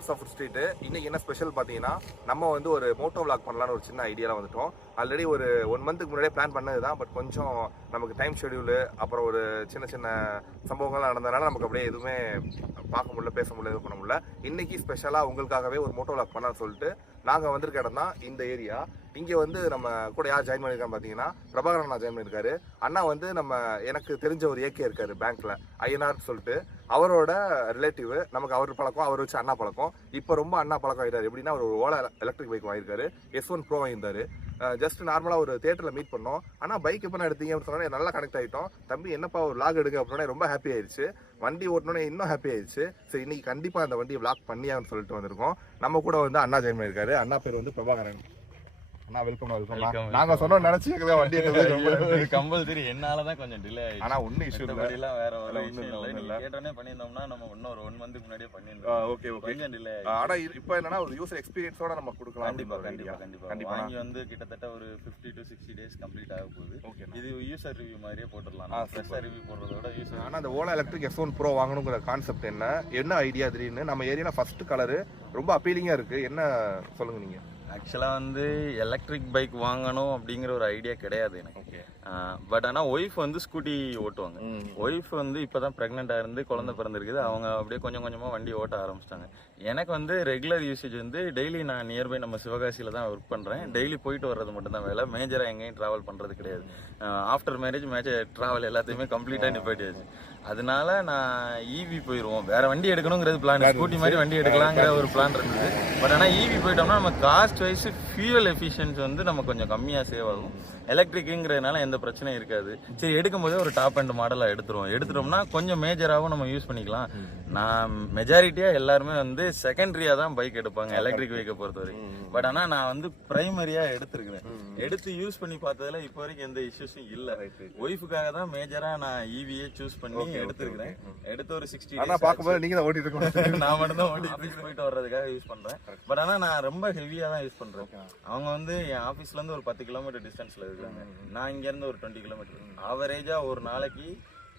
ULFA food street. இன்னைக்கு என்ன special பார்த்தீங்கன்னா, நம்ம வந்து ஒரு மோட்டோ விளாக் பண்ணலான்னு ஒரு சின்ன ஐடியாவில் வந்துட்டோம். ஆல்ரெடி ஒரு 1 மந்த்துக்கு முன்னாடியே பிளான் பண்ணது தான். பட் கொஞ்சம் நமக்கு டைம் ஷெடியூலு, அப்புறம் ஒரு சின்ன சின்ன சம்பவங்கள்லாம் நடந்ததுனால நமக்கு அப்படியே எதுவுமே பார்க்க முடியல, பேச முடியல, இது பண்ண முடியல. இன்னைக்கு ஸ்பெஷலாக உங்களுக்காகவே ஒரு மோட்டோ விளாக் பண்ணலான்னு சொல்லிட்டு நாங்கள் வந்திருக்க இடம் தான் இந்த ஏரியா. இங்கே வந்து நம்ம கூட யார் ஜாயின் பண்ணியிருக்கான்னு பார்த்தீங்கன்னா, பிரபாகரன் அண்ணா ஜாயின் பண்ணியிருக்காரு. அண்ணா வந்து எனக்கு தெரிஞ்ச ஒரு ஏகே இருக்காரு பேங்க்ல, ஐஎன்ஆர் சொல்லிட்டு, அவரோட ரிலேட்டிவ். நமக்கு அவர் பழக்கம், அவர் வச்சு அண்ணா பழக்கம். இப்போ ரொம்ப அண்ணா பழக்கம் ஆகிட்டாரு. எப்படின்னா, ஒரு ஓலா எலக்ட்ரிக் பைக் வாங்கியிருக்காரு, S1 Pro வாங்கியிருந்தாரு. ஜஸ்ட் நார்மலாக ஒரு தியேட்டரில் மீட் பண்ணோம். ஆனால் பைக் எப்போ எடுத்தீங்க அப்படின்னு சொன்னோன்னே நல்லா கனெக்ட் ஆகிட்டோம். தம்பி என்னப்பா ஒரு வ்ளாக் எடுங்க அப்படின்னா ரொம்ப ஹாப்பி ஆயிடுச்சு. வண்டி ஓட்டணுன்னே இன்னும் ஹாப்பி ஆயிடுச்சு. சரி, இன்னைக்கு கண்டிப்பாக அந்த வண்டியை வ்ளாக் பண்ணியான்னு சொல்லிட்டு வந்திருக்கோம். நம்ம கூட வந்து அண்ணா ஜாயின் பண்ணியிருக்காரு. அண்ணா பேர் வந்து பிரபாகரன். அண்ணா வெல்கம். நாங்க சொன்னோம் நினைச்சீங்க வண்டி கம்பல்சரி. என்னாலதான் கொஞ்சம் டிலே ஆயிடுச்சு. ஆனா ஒண்ணு இஷ்யூ இல்ல, வேற ஒரு விஷயம் இல்ல. கேட்டோனே பண்ணிருந்தோம்னா நம்ம இன்னும் ஒரு 1 மந்த்க்கு முன்னாடியே பண்ணிருந்தோம். ஓகே கொஞ்சம் டிலே. ஆனா இப்போ என்னன்னா ஒரு யூசர் எக்ஸ்பீரியன்ஸோட நம்ம கொடுக்கலாம். கண்டிப்பா வாங்கி வந்து கிட்டத்தட்ட ஒரு 50 to 60 days கம்ப்ளீட் ஆக போகுது. இது யூசர் ரிவ்யூ மாதிரியே போட்டுடலாம். ஃப்ரெஷ்ஷா ரிவ்யூ போடுறதோட யூசர். ஆனா அந்த ஓலா எலக்ட்ரிக் S1 Pro வாங்கணுங்கிற கான்செப்ட் என்ன ஐடியா திடீர்னு நம்ம ஏரியால ஃபர்ஸ்ட் கலரு ரொம்ப அப்பீலிங்கா இருக்கு, என்ன சொல்லுங்க நீங்க? ஆக்சுவலாக வந்து எலக்ட்ரிக் பைக் வாங்கணும் அப்படிங்கிற ஒரு ஐடியா கிடையாது எனக்கு. பட் ஆனால் ஒய்ஃப் வந்து ஸ்கூட்டி ஓட்டுவாங்க. ஒய்ஃப் வந்து இப்போ தான் ப்ரெக்னெண்ட்டாக இருந்து குழந்தை பிறந்திருக்குது. அவங்க அப்படியே கொஞ்சம் கொஞ்சமாக வண்டி ஓட்ட ஆரம்பிச்சிட்டாங்க. எனக்கு வந்து ரெகுலர் யூசேஜ் வந்து டெய்லி நான் நியர்பை நம்ம சிவகாசியில் தான் ஒர்க் பண்ணுறேன். டெய்லி போயிட்டு வர்றது மட்டும் தான் வேலை. மேஜராக எங்கேயும் ட்ராவல் பண்ணுறது கிடையாது. ஆஃப்டர் மேரேஜ் ட்ராவல் எல்லாத்தையுமே கம்ப்ளீட்டாக நிப்பாட்டியாச்சு. அதனால நான் ஈவி போயிடுவோம். வேற வண்டி எடுக்கணுங்கிறது பிளான். ஸ்கூட்டி மாதிரி வண்டி எடுக்கலாங்கிற ஒரு பிளான் இருந்தது. பட் ஆனால் ஈவி போயிட்டோம்னா நம்ம காஸ்ட் வைஸ் ஃபியூவல் எஃபிஷியன்சி வந்து நம்ம கொஞ்சம் கம்மியாக சேவ் ஆகும். எலக்ட்ரிக்குங்கிறதுனால எந்த பிரச்சனையும் இருக்காது. சரி, எடுக்கும் போதே ஒரு டாப் அண்ட் மாடலாக எடுத்துட்டோம்னா கொஞ்சம் மேஜராகவும் நம்ம யூஸ் பண்ணிக்கலாம். நான் மெஜாரிட்டியாக எல்லாருமே வந்து செகண்டரியாக தான் பைக் எடுப்பாங்க எலக்ட்ரிக் பைக்கை பொறுத்தவரைக்கும். பட் ஆனால் நான் வந்து பிரைமரியாக எடுத்துருக்கிறேன். எடுத்து யூஸ் பண்ணி பார்த்ததுல இப்போ வரைக்கும் எந்த இஷ்யூஸும் இல்லை. ஒய்ஃபுக்காக தான் மேஜராக நான் ஈவியே சூஸ் பண்ணி எடுத்துருக்கிறேன். எடுத்து ஒரு 60 பார்க்கும்போது நீங்க தான் ஓட்டிட்டு நான் மட்டும் தான் ஓட்டி போயிட்டு வர்றதுக்காக யூஸ் பண்றேன். பட் ஆனால் நான் ரொம்ப ஹெவியாக தான் யூஸ் பண்றேன். அவங்க வந்து என் ஆஃபீஸ்ல இருந்து ஒரு 10 கிலோமீட்டர் டிஸ்டன்ஸ்ல இருக்காங்க. நான் இங்க இருந்து ஒரு 20 கிலோமீட்டர். ஆவரேஜா ஒரு நாளைக்கு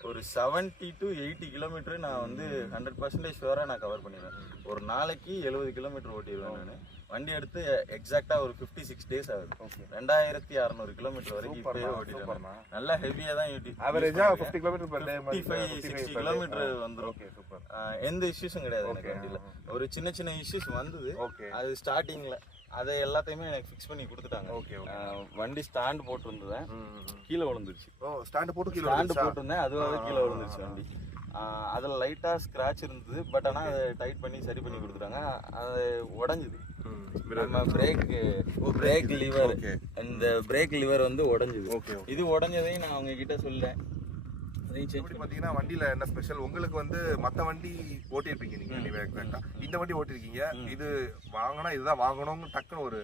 ஒரு 70 to 80 கிலோமீட்டர் நான் வந்து 100% ஷுவரா நான் கவர் பண்ணிடுவேன். ஒரு நாளைக்கு 70 கிலோமீட்டர் ஓட்டிடுவேன். நான் வண்டி எடுத்து எக்ஸாக்டா ஒரு 56 days ஆகுது. 2600 கிலோமீட்டர் வரைக்கும் இப்பயே ஓட்டிடுவேன். நல்லா ஹெவியா தான் ஓட்டி ஆவரேஜா 50 கிலோமீட்டர் per day 55-60 கிலோமீட்டர் வந்துரும். எந்த இஷ்யூஸும் கிடையாது எனக்கு வண்டியில. ஒரு சின்ன சின்ன இஷ்யூஸ் வந்தது. அது ஸ்டார்டிங்ல அதை எல்லாத்தையுமே எனக்கு ஃபிக்ஸ் பண்ணி கொடுத்துட்டாங்க. வண்டி ஸ்டாண்ட் போட்டு இருந்தேன், கீழே விழுந்துருச்சு. ஸ்டாண்ட் போட்டு இருந்தேன், அதுவாக கீழே விழுந்துருச்சு வண்டி. அதில் லைட்டாக ஸ்க்ராட்ச் இருந்தது. பட் ஆனால் அதை டைட் பண்ணி சரி பண்ணி கொடுத்துட்டாங்க. அது உடஞ்சுது. நம்ம பிரேக் லிவர், இந்த பிரேக் லிவர் வந்து உடஞ்சுது. இது உடஞ்சதையும் நான் அவங்க கிட்ட சொல்லேன். பாத்தீங்கன்னா வண்டியில என்ன ஸ்பெஷல், உங்களுக்கு வந்து மத்த வண்டி ஓட்டிருப்பீங்க நீங்க, இந்த வண்டி ஓட்டிருக்கீங்க. இது வாங்கினா இதுதான் வாங்கணும்னு டக்குன்னு ஒரு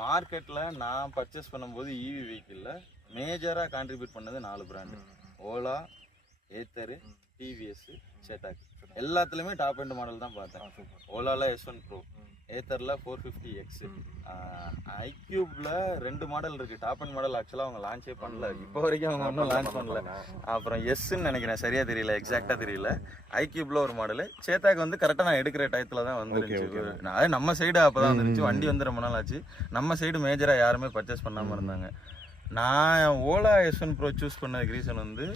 மார்க்கெட்ல நான் பர்ச்சேஸ் பண்ணும்போது ஈவி வெஹிக்கிள்ல மேஜரா கான்ட்ரிபியூட் பண்ணது 4 பிராண்டு: ஓலா, ஏத்தர், டிவிஎஸ், சேட்டாக். எல்லாத்துலயுமே டாப் எண்ட் மாடல் தான் பார்த்தேன். ஓலால S1 Pro, ஏத்தர்ல 450X, ஐக்யூப்ல 2 மாடல் இருக்கு. டாப் அண்ட் மாடல் ஆக்சுவலா அவங்க லான்ச்சே பண்ணல. இப்போ வரைக்கும் அவங்க ஒன்றும் லான்ச் பண்ணல. அப்புறம் எஸ்ன்னு நினைக்கிறேன், சரியா தெரியல, எக்ஸாக்டா தெரியல. ஐக்யூப்ல ஒரு மாடல். சேத்தாக்கு வந்து கரெக்டா நான் எடுக்கிற டயத்துல தான் வந்துருச்சு. அது நம்ம சைடு அப்பதான் வந்துருச்சு. வண்டி வந்து ரொம்ப நாள் ஆச்சு. நம்ம சைடு மேஜரா யாருமே பர்ச்சேஸ் பண்ணாம இருந்தாங்க. நான் ஓலா S1 Pro சூஸ் பண்ணதுக்கு ரீசன் வந்து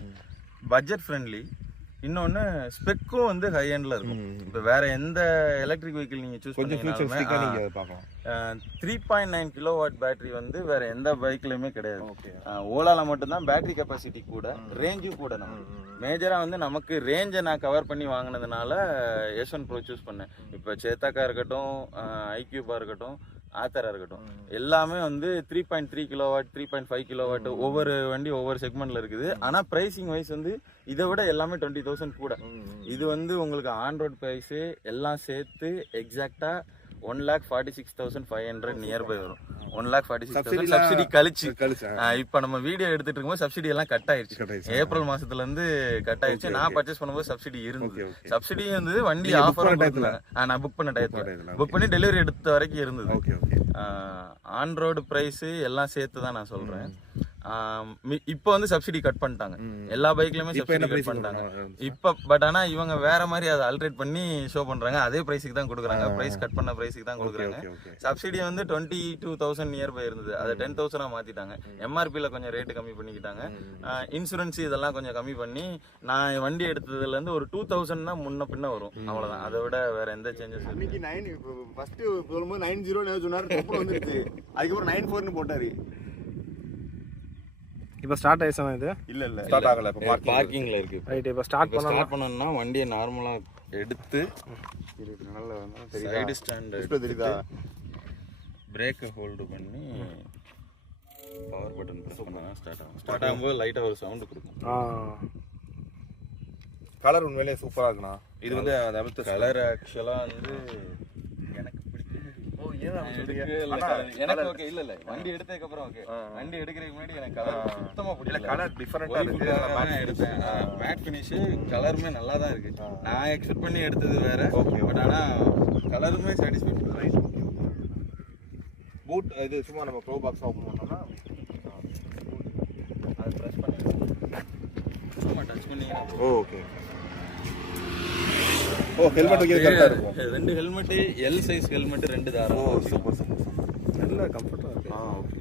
பட்ஜெட் ஃப்ரெண்ட்லி. இன்னொன்னு ஸ்பெக்கும் வந்து ஹை எண்ட்ல இருக்கும். இப்போ வேற எந்த எலக்ட்ரிக் வெஹிக்கிள் நீங்க சூஸ் பண்ணீங்கனாலுமே 3.9 கிலோவாட் பேட்டரி வந்து வேற எந்த பைக்லயுமே கிடையாது. ஓலால மட்டும்தான் பேட்டரி கெப்பாசிட்டி கூட, ரேஞ்சும் கூட. நம்ம மேஜரா வந்து நமக்கு ரேஞ்சை நான் கவர் பண்ணி வாங்கினதுனால S1 Pro சூஸ் பண்ணேன். இப்போ சேத்தாக்கா இருக்கட்டும், ஐக்யூபா இருக்கட்டும், ஆத்தரா இருக்கட்டும், எல்லாமே வந்து 3.3 கிலோவாட், 3.5 கிலோவாட், ஒவ்வொரு வண்டி ஒவ்வொரு செக்மெண்ட்ல இருக்குது. ஆனா பிரைசிங் வைஸ் வந்து இதை விட எல்லாமே 20,000 கூட. இது வந்து உங்களுக்கு ஆன் ரோட் பிரைஸ் எல்லாம் சேர்த்து எக்ஸாக்டா 1,46,500 நியர்பை வரும். 1,46,000 சப்சிடி கழிச்சு. இப்ப நம்ம வீடியோ எடுத்துட்டு இருக்கும்போது சப்சிடி எல்லாம் கட் ஆயிடுச்சு. ஏப்ரல் மாசத்துல இருந்து கட் ஆயிடுச்சு. நான் பர்ச்சேஸ் பண்ணும்போது சப்சிடி இருந்தது. சப்சிடி இருந்தது. வண்டி ஆஃபர் நான் புக் பண்ண டயத்துல புக் பண்ணி டெலிவரி எடுத்த வரைக்கும் இருந்தது. ஆன் ரோடு பிரைஸ் எல்லாம் சேர்த்து தான் நான் சொல்றேன். இப்போ வந்து சப்சிடி கட் பண்ணிட்டாங்க எல்லா பைக்லயுமே சப்சிடி கட் பண்ணிட்டாங்க இப்போ. பட் ஆனா இவங்க வேற மாதிரி அதை அல்ட்ரேட் பண்ணி ஷோ பண்றாங்க. அதே பிரைஸுக்கு தான் கொடுக்குறாங்க, பிரைஸ் கட் பண்ண பிரைஸுக்கு தான் கொடுக்குறாங்க. சப்சிடி வந்து 22,000 நியர் பை இருந்தது, அதை 10,000 மாத்திட்டாங்க. எம்ஆர்பியில் கொஞ்சம் ரேட்டு கம்மி பண்ணிக்கிட்டாங்க. இன்சூரன்ஸ் இதெல்லாம் கொஞ்சம் கம்மி பண்ணி நான் வண்டி எடுத்ததுல இருந்து ஒரு 2,000 தான் முன்ன பின்ன வரும், அவ்வளவுதான். அதை விட வேற எந்த சேஞ்சஸ் இன்னைக்கு 9 ஃபர்ஸ்ட் சொல்லும்போது 90 சொன்னாரு, அப்புறம் வந்துருச்சு. அதுக்கப்புறம் 94ன்னு போட்டாரு. இப்போ ஸ்டார்ட் ஆயிடுச்சா இது? இல்ல ஸ்டார்ட் ஆகல. இப்போ பார்க்கிங்ல இருக்கு. ரைட், இப்போ ஸ்டார்ட் பண்ணணும்னா வண்டியை நார்மலா எடுத்து நல்ல சைடு ஸ்டாண்ட் தெரியுதா, பிரேக்கை ஹோல்டு பண்ணி பவர் பட்டன் ப்ரெஸ் பண்ணா ஸ்டார்ட் ஆகும். ஸ்டார்ட் ஆகும்போது லைட்டா ஒரு சவுண்ட் கொடுக்கும். கலர் உண்மையிலேயே சூப்பரா இருக்குண்ணா. இது வந்து அந்த அமித் கலர் ஆக்சுவலா வந்து எனக்கு எனக்கு ஓகே இல்ல வண்டி எடுத்ததுக்கு அப்புறம் ஓகே. வண்டி எடுக்கிறதுக்கு முன்னாடி எனக்கு கலர் சுத்தமா பிடிக்கல. கலர் டிஃபரெண்டா இருக்கு. எடுத்தேன் மேட் ஃபினிஷ், கலருமே நல்லா தான் இருக்கு. நான் எக்ஸ்பெக்ட் பண்ணி எடுத்தது வேற. பட் ஆனா கலருமே சாட்டிஸ்ஃபை பண்ணுது. பூட் இது சும்மா நம்ம ப்ரோ பாக்ஸ் ஓபன் பண்ணோம்னா அது பிரஸ் பண்ணி சும்மா டச் பண்ணீங்கன்னா ஓகே. ஓ ஹெல்மெட் வைக்கிறது கரெக்டா இருக்கும். ரெண்டு ஹெல்மெட், எல் சைஸ் ஹெல்மெட் ரெண்டு தாரம். ஓ சூப்பர் சூப்பர் சூப்பர். நல்ல கம்ஃபர்ட்டா இருக்கு. ஓகே.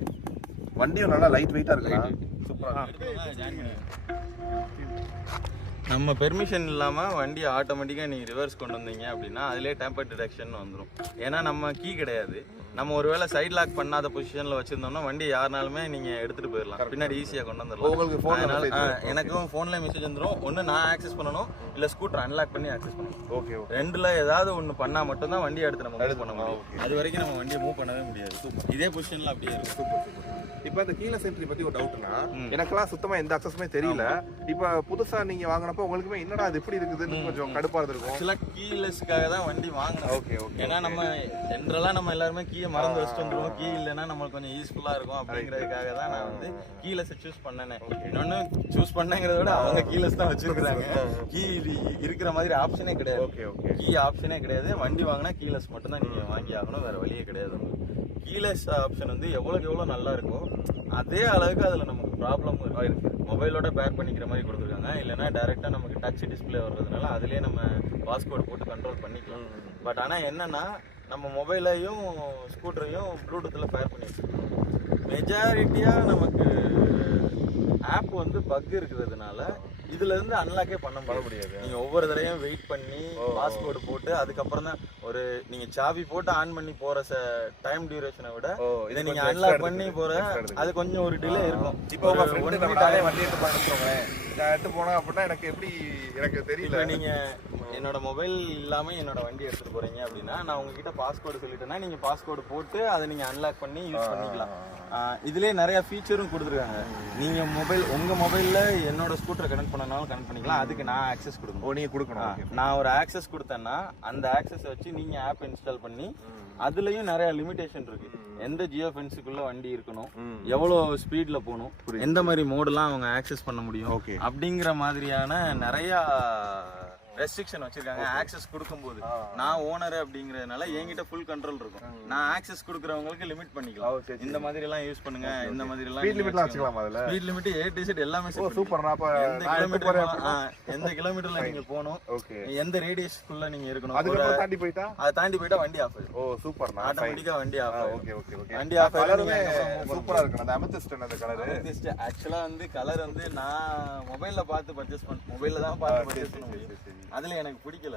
வண்டியும் நல்லா லைட் வெயிட்டா இருக்குடா. சூப்பரா. நம்ம பெர்மிஷன் இல்லாமல் வண்டி ஆட்டோமேட்டிக்காக நீங்கள் ரிவர்ஸ் கொண்டு வந்தீங்க அப்படின்னா அதிலே டேம்பர் டிடெக்ஷன் வந்துடும். ஏன்னா நம்ம கீ கிடையாது. நம்ம ஒருவேளை சைட் லாக் பண்ணாத பொசிஷனில் வச்சுருந்தோம்னா வண்டி யாருனாலுமே நீங்கள் எடுத்துகிட்டு போயிடலாம், பின்னாடி ஈஸியாக கொண்டு வந்துடலாம். அதனால எனக்கும் ஃபோனில் மெசேஜ் வந்துடும். ஒன்று நான் ஆக்சஸ் பண்ணணும், இல்லை ஸ்கூட்டர் அன்லாக் பண்ணி ஆக்சஸ் பண்ணணும். ஓகே. ரெண்டில் ஏதாவது ஒன்று பண்ணால் மட்டும்தான் வண்டியை எடுத்து நம்ம மூவ் பண்ண முடியும். அது வரைக்கும் நம்ம வண்டியை மூவ் பண்ணவே முடியாது. சூப்பர். இதே பொசிஷனில் அப்படியே இருக்கும். Super super. இப்போ இந்த கீலெஸ் என்ட்ரி பத்தி ஒரு டவுட்னா, எனக்கெல்லாம் சுத்தமா எந்த அக்சஸுமே தெரியல. இப்போ புதுசா நீங்க வாங்கினப்போ உங்களுக்குமே என்னடா அது எப்படி இருக்குதுன்னு கொஞ்சம் கடுப்பா இருந்திருக்கும். ஆக்சுவலாக கீலெஸ்க்காக தான் வண்டி வாங்கினோம். Okay okay. ஏன்னா நம்ம ஜென்ரலாக நம்ம எல்லாருமே கீயை மறந்து வச்சுட்டு வந்துருவோம். கீ இல்லைன்னா நம்மளுக்கு கொஞ்சம் யூஸ்ஃபுல்லாக இருக்கும் அப்படிங்கிறதுக்காக தான் நான் வந்து கீலெஸ் சூஸ் பண்ணேன். இன்னொன்று சூஸ் பண்ணேங்கிறத விட அவங்க கீலெஸ் தான் வச்சிருக்காங்க. கீ இருக்கிற மாதிரி ஆப்ஷனே கிடையாது. Okay okay. கீ ஆப்ஷனே கிடையாது. வண்டி வாங்கினா கீலெஸ் மட்டும் தான் நீங்கள் வாங்கி ஆகணும், வேற வழியே கிடையாது. கீலெஸ் ஆப்ஷன் வந்து எவ்வளோக்கு எவ்வளோ நல்லா இருக்கும் அதே அளவுக்கு அதில் நமக்கு ப்ராப்ளமும் இருக்கு. மொபைலோட பேக் பண்ணிக்கிற மாதிரி கொடுத்துருக்காங்க. இல்லைன்னா டேரெக்டாக நமக்கு டச் டிஸ்பிளே வர்றதுனால அதுலேயே நம்ம பாஸ்கோட் போட்டு கண்ட்ரோல் பண்ணிக்கலாம். பட் ஆனால் என்னன்னா நம்ம மொபைலையும் ஸ்கூட்டரையும் ப்ளூடூத்தில் பேர் பண்ணி வச்சுருக்கோம். மெஜாரிட்டியாக நமக்கு ஆப் வந்து பக் இருக்கிறதுனால இதுல இருந்து அன்லாக்கே பண்ண முடியாது. நீங்க ஒவ்வொரு தடவையும் வெயிட் பண்ணி பாஸ்கோடு போட்டு அதுக்கப்புறம் தான் ஒரு நீங்க சாவி போட்டு ஆன் பண்ணி போற டைம் டியூரேஷனை விட இதை நீங்க அன்லாக் பண்ணி போற அது கொஞ்சம் ஒரு டிலே இருக்கும். இப்போ வண்டி எடுத்து பண்ணிக்கோங்களேன், நான் எடுத்து போனேன் அப்படின்னா எனக்கு எப்படி எனக்கு தெரியல. நீங்க என்னோட மொபைல் இல்லாம என்னோட வண்டி எடுத்துட்டு போறீங்க அப்படின்னா நான் உங்ககிட்ட பாஸ்கோடு சொல்லிட்டேன்னா நீங்க பாஸ்கோடு போட்டு அதை நீங்க அன்லாக் பண்ணி யூஸ் பண்ணிக்கலாம். இதுலயே நிறைய ஃபீச்சரும் கொடுத்துருக்காங்க. நீங்க உங்க மொபைல்ல என்னோட ஸ்கூட்டரை கனெக்ட் பண்ணனாலும் கனெக்ட் பண்ணிக்கலாம். அதுக்கு நான் ஆக்சஸ் கொடுக்கணும். நீங்க கொடுக்கணும். நான் ஒரு ஆக்சஸ் கொடுத்தேன்னா அந்த ஆக்சஸ் வச்சு நீங்க ஆப் இன்ஸ்டால் பண்ணி அதுலயும் நிறைய லிமிடேஷன் இருக்கு. எந்த ஜியோ ஃபென்ஸுக்குள்ள வண்டி இருக்கணும், எவ்வளவு ஸ்பீட்ல போகணும், எந்த மாதிரி மோடெல்லாம் அவங்க ஆக்சஸ் பண்ண முடியும் அப்படிங்கிற மாதிரியான நிறைய ரெஸ்ட்ரிக்ஷன் வச்சிருக்காங்க. ஆக்சஸ் கொடுக்கும்போது நான் ஓனர் அப்படிங்கறதுனால என்கிட்ட ஃபுல் கண்ட்ரோல் இருக்கும். நான் ஆக்சஸ் கொடுக்கறவங்களுக்கு லிமிட் பண்ணிக்கலாம். இந்த மாதிரி எல்லாம் யூஸ் பண்ணுங்க, இந்த மாதிரி எல்லாம் ஸ்பீட் லிமிட்லாம் வச்சுக்கலாம். அதுல speed limit A to Z எல்லாமே சூப்பர். எந்த கிலோமீட்டர்ல நீங்க போகணும், எந்த ரேடியஸ்க்குள்ள நீங்க இருக்கணும், அதை தாண்டி போயிட்டா வண்டி ஆஃப் ஆயிடும். ஓ சூப்பர். ஆட்டோமேட்டிக்கா வண்டி ஆஃப் ஆகும். Okay okay okay. வண்டி ஆஃப் ஆயிடுமே. சூப்பரா இருக்கு அந்த அமெத்திஸ்ட். அந்த கலர் ஆக்சுவலா வந்து கலர் வந்து நான் மொபைல்ல பார்த்து பர்ச்சேஸ் மொபைல்ல தான் பார்த்து பர்ச்சேஸ் பண்ண முடியும். அதுல எனக்கு பிடிக்கல.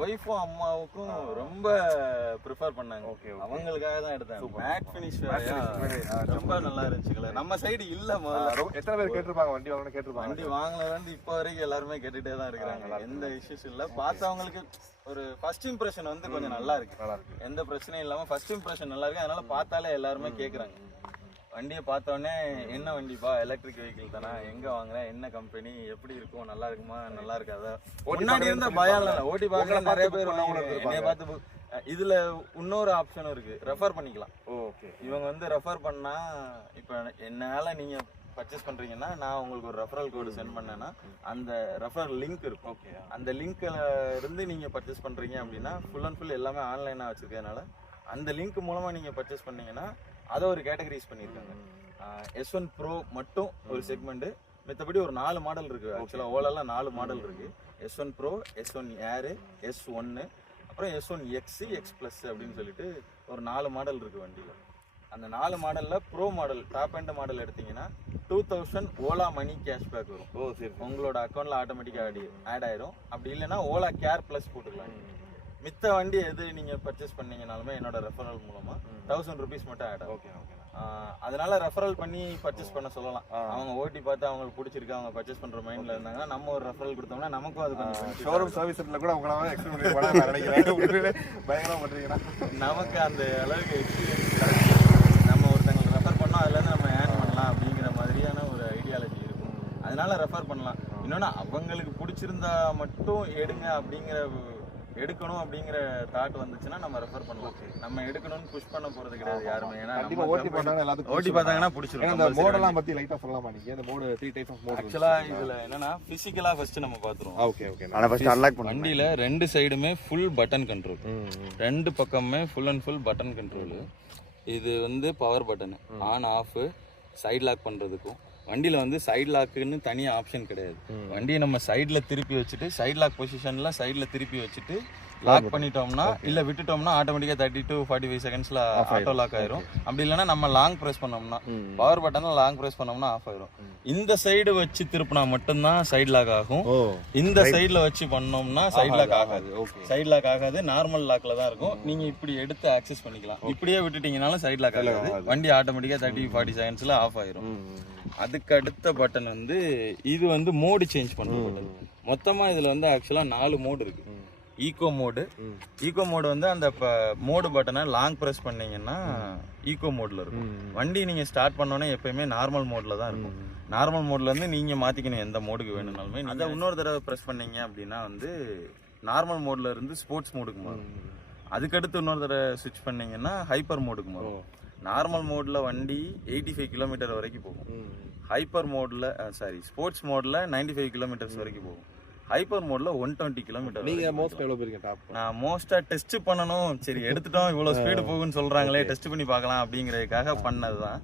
ஒய்ஃபும் அம்மாவுக்கும் ரொம்ப ப்ரிஃபர் பண்ணாங்க. அவங்களுக்காக தான் எடுத்தேன். மேட் ஃபினிஷ் ரொம்ப நல்லா இருந்துச்சு. கலர் நம்ம சைடு இல்ல. முதல்ல எத்தனை பேர் கேட்டிருப்பாங்க வண்டி வாங்கணும் கேட்டிருப்பாங்க. வண்டி வாங்கல வந்து இப்போ வரைக்கும் எல்லாருமே கேட்டுட்டே தான் இருக்காங்க. எந்த இஷ்யூஸ் இல்ல. பார்த்தவங்களுக்கு ஒரு ஃபர்ஸ்ட் இம்ப்ரெஷன் வந்து கொஞ்சம் நல்லா இருக்கு. எந்த பிரச்சனையும் இல்லாம ஃபர்ஸ்ட் இம்ப்ரெஷன் நல்லா இருக்கு. அதனால பார்த்தாலே எல்லாருமே கேக்குறாங்க. வண்டியை பார்த்தோன்னே என்ன வண்டிப்பா, எலக்ட்ரிக் வெஹிக்கிள் தானே, எங்க வாங்குறேன், என்ன கம்பெனி, எப்படி இருக்கும், நல்லா இருக்குமா நல்லா இருக்காதா. முன்னாடி இருந்த பயம் இல்லை. ஓட்டி பார்க்க நிறைய பேர் என்னைய பார்த்து. இதுல இன்னொரு ஆப்ஷனும் இருக்கு, ரெஃபர் பண்ணிக்கலாம். இவங்க வந்து ரெஃபர் பண்ணா இப்ப என்னால நீங்க பர்ச்சேஸ் பண்றீங்கன்னா நான் உங்களுக்கு ஒரு ரெஃபரல் கோடு சென்ட் பண்ணேன்னா அந்த ரெஃபரல் லிங்க் இருக்கும். அந்த லிங்க்ல இருந்து நீங்க பர்ச்சேஸ் பண்றீங்க அப்படின்னா ஃபுல் அண்ட் ஃபுல் எல்லாமே ஆன்லைனா வச்சிருக்கனால அந்த லிங்க் மூலமா நீங்க பர்ச்சேஸ் பண்ணீங்கன்னா அதை ஒரு கேட்டகரைஸ் பண்ணியிருக்காங்க. S1 Pro மட்டும் ஒரு செக்மெண்ட். மத்தபடி ஒரு 4 மாடல் இருக்கு. ஆக்சுவலா ஓலால 4 மாடல் இருக்கு. S1 Pro, S1 Air, S1, அப்புறம் S1 X, X Plus அப்படின்னு சொல்லிட்டு ஒரு 4 மாடல் இருக்கு வண்டியில. அந்த 4 மாடல்ல bro model top end model எடுத்தீங்கன்னா 2000 ஓலா மணி கேஷ்பேக் வரும். ஓ சரி. உங்களோட அக்கௌண்ட்ல ஆட்டோமேட்டிக்கா ஆட் ஆயிரும். அப்படி இல்லைன்னா ஓலா கேர் பிளஸ் போட்டுக்கலாம். மித்த வண்டி எது நீங்க பர்ச்சேஸ் பண்ணீங்கனாலுமே என்னோட ரெஃபரல் மூலமா 1000 rupees மட்டும் ஆட் ஆகும். Okay okay. அதனால ரெஃபரல் பண்ணி பர்ச்சேஸ் பண்ண சொல்லலாம். அவங்க ஓட்டி பார்த்து அவங்களுக்கு பிடிச்சிருக்கு, அவங்க பர்ச்சேஸ் பண்ற மைண்ட்ல இருந்தாங்கன்னா நம்ம ஒரு ரெஃபரல் கொடுத்தோம்னா நமக்கும் அது கொஞ்சம் ஷோரூம் சர்வீஸ் சென்டர்ல கூட உங்களால எக்ஸ்பீரியன்ஸ் பண்ண நான் நினைக்கிறேன். பயங்கரமா பண்றீங்கன்னா நமக்கு அந்த அளவுக்கு எக்ஸ்பீரியன்ஸ் நம்ம ஒருத்தங்களுக்கு ரெஃபர் பண்ணோம் அதுல இருந்து நம்ம ஏர்ன் பண்ணலாம் அப்படிங்கிற மாதிரியான ஒரு ஐடியாலஜி இருக்கும். அதனால ரெஃபர் பண்ணலாம். இன்னொன்னு அவங்களுக்கு பிடிச்சிருந்தா மட்டும் எடுக்கணும் அப்படிங்கிற தாட் வந்துச்சுன்னா நம்ம ரெஃபர் பண்ணலாம். நம்ம எடுக்கணும்னு புஷ் பண்ண போறது கிடையாது யாருமே. ஏன்னா கண்டிப்பா ஓட்டி பார்த்தாங்க எல்லாத்துக்கும் ஓட்டி பார்த்தாங்கன்னா பிடிச்சிரும். இந்த மோடெல்லாம் பத்தி லைட்டா சொல்லலாமா நீங்க? இந்த மோட் 3 டைப்ஸ் ஆஃப் மோட் ஆக்சுவலா இதுல என்னன்னா பிசிக்கலா ஃபர்ஸ்ட் நம்ம பாத்துறோம். Okay okay. நான் ஃபர்ஸ்ட் அன்லாக் பண்ணேன். வண்டியில ரெண்டு சைடுமே ஃபுல் பட்டன் கண்ட்ரோல். ரெண்டு பக்கமே full and full button control. இது வந்து power button, on off, side lock பண்றதுக்கும். வண்டியில வந்து சைடு லாக்குன்னு தனியாக ஆப்ஷன் கிடையாது. வண்டியை நம்ம சைடில் திருப்பி வச்சுட்டு சைடு லாக் பொசிஷன்ல சைடில் திருப்பி வச்சுட்டு லாக் பண்ணிட்டோம்னா இல்ல விட்டுட்டோம்னா ஆட்டோமேட்டிக்கா 30 to 45 செகண்ட்ஸ்ல ஆட்டோ லாக் ஆயிரும். அப்படி இல்லைன்னா நம்ம லாங் பிரஸ் பண்ணோம்னா பவர் பட்டன்ல லாங் பிரஸ் பண்ணோம்னா ஆஃப் ஆயிரும். இந்த சைடு வச்சு திருப்பினா மட்டும்தான் சைடு லாக் ஆகும். இந்த சைடுல வச்சு பண்ணோம்னா சைடு லாக் ஆகாது. சைடு லாக் ஆகாது, நார்மல் லாக்ல தான் இருக்கும். நீங்க இப்படி எடுத்து ஆக்சஸ் பண்ணிக்கலாம். இப்படியே விட்டுட்டீங்கனாலும் சைடு லாக் ஆகாது. வண்டி ஆட்டோமேட்டிக்கா 30-40 செகண்ட்ஸ்ல ஆஃப் ஆயிரும். அதுக்கு அடுத்த பட்டன் வந்து இது வந்து மோடு சேஞ்ச் பண்ற பட்டன். மொத்தமா இதுல வந்து ஆக்சுவலா 4 மோடு இருக்கு. ஈகோ மோடு வந்து அந்த மோடு பட்டனை லாங் பிரஸ் பண்ணீங்கன்னா ஈகோ மோட்ல இருக்கும். வண்டி நீங்க ஸ்டார்ட் பண்ணோன்னே எப்பயுமே நார்மல் மோட்ல தான் இருக்கும். நார்மல் மோட்ல இருந்து நீங்க மாத்திக்கணும் எந்த மோடுக்கு வேணும்னாலுமே. அதை இன்னொரு தடவை பிரஸ் பண்ணீங்க அப்படின்னா வந்து நார்மல் மோட்ல இருந்து ஸ்போர்ட்ஸ் மோடுக்கு மாறும். அதுக்கடுத்து இன்னொரு தடவை ஸ்விட்ச் பண்ணீங்கன்னா ஹைப்பர் மோடுக்கு மாறும். நார்மல் மோட்ல வண்டி 85 கிலோமீட்டர் வரைக்கும் போகும். ஸ்போர்ட்ஸ் மோட்ல 95 கிலோமீட்டர்ஸ் வரைக்கும் போகும். ஹைப்பர் மோட்ல 120 கிலோமீட்டர். நீங்க மோஸ்ட் எவ்வளவு போறீங்க டாப்? நான் மோஸ்டா டெஸ்ட் பண்ணணும், சரி எடுத்துட்டோம் இவ்வளவு ஸ்பீடு போகுன்னு சொல்றாங்களே டெஸ்ட் பண்ணி பார்க்கலாம் அப்படிங்கறதுக்காக பண்ணதுதான்.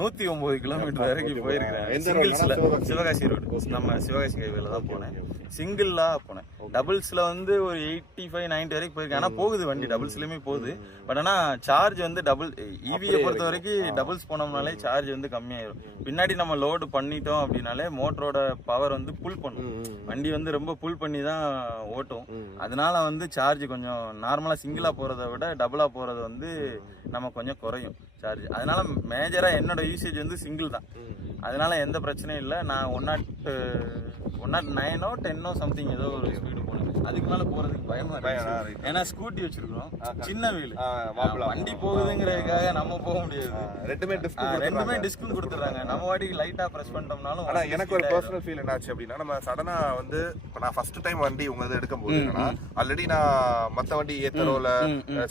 109 கிலோமீட்டர் வரைக்கும் போயிருக்கிறேன். சிங்கிள்ஸ்ல சிவகாசி ரோடு, நம்ம சிவகாசி ஹைவேல தான் போனேன். சிங்கிள்லா போனேன். டபுள்ஸ்ல வந்து ஒரு 85-90 வரைக்கும் போயிருக்கேன். ஆனா போகுது வண்டி, டபுள்ஸ்லயுமே போகுது. பட் ஆனா சார்ஜ் வந்து டபுள் ஈவியை பொறுத்த வரைக்கும் டபுள்ஸ் போனோம்னாலே சார்ஜ் வந்து கம்மியாயிரும். பின்னாடி நம்ம லோடு பண்ணிட்டோம் அப்படின்னாலே மோட்டரோட பவர் வந்து புல் பண்ணும். வண்டி வந்து ரொம்ப புல் பண்ணி தான் ஓட்டும். அதனால வந்து சார்ஜ் கொஞ்சம் நார்மலா சிங்கிளா போறதை விட டபுளா போறது வந்து நம்ம கொஞ்சம் குறையும் சார்ஜ். அதனால மேஜரா என்னோட யூசேஜ் வந்து சிங்கிள் தான். அதனால எந்த பிரச்சனையும் இல்லை. நான் 109 10 சம்திங் ஏதோ ஒரு ஸ்பீடு போனேன். அதுக்கு மேல போறதுக்கு பயமா இருக்கு. ஏன்னா ஸ்கூட்டி வச்சிருக்கோம், சின்ன வீல், வண்டி போகுதுங்கிறதுக்காக நம்ம போக முடியாது. ரெண்டுமே டிஸ்கும் கொடுத்துறாங்க. நம்ம வாட்டிக்கு லைட்டா பிரஸ் பண்ணிட்டோம்னாலும். ஆனா எனக்கு ஒரு பர்சனல் ஃபீல் என்னாச்சு அப்படின்னா, நம்ம சடனா வந்து நான் ஃபர்ஸ்ட் டைம் வண்டி உங்க இது எடுக்கும் போது ஆல்ரெடி நான் மத்த வண்டி ஏத்தரோல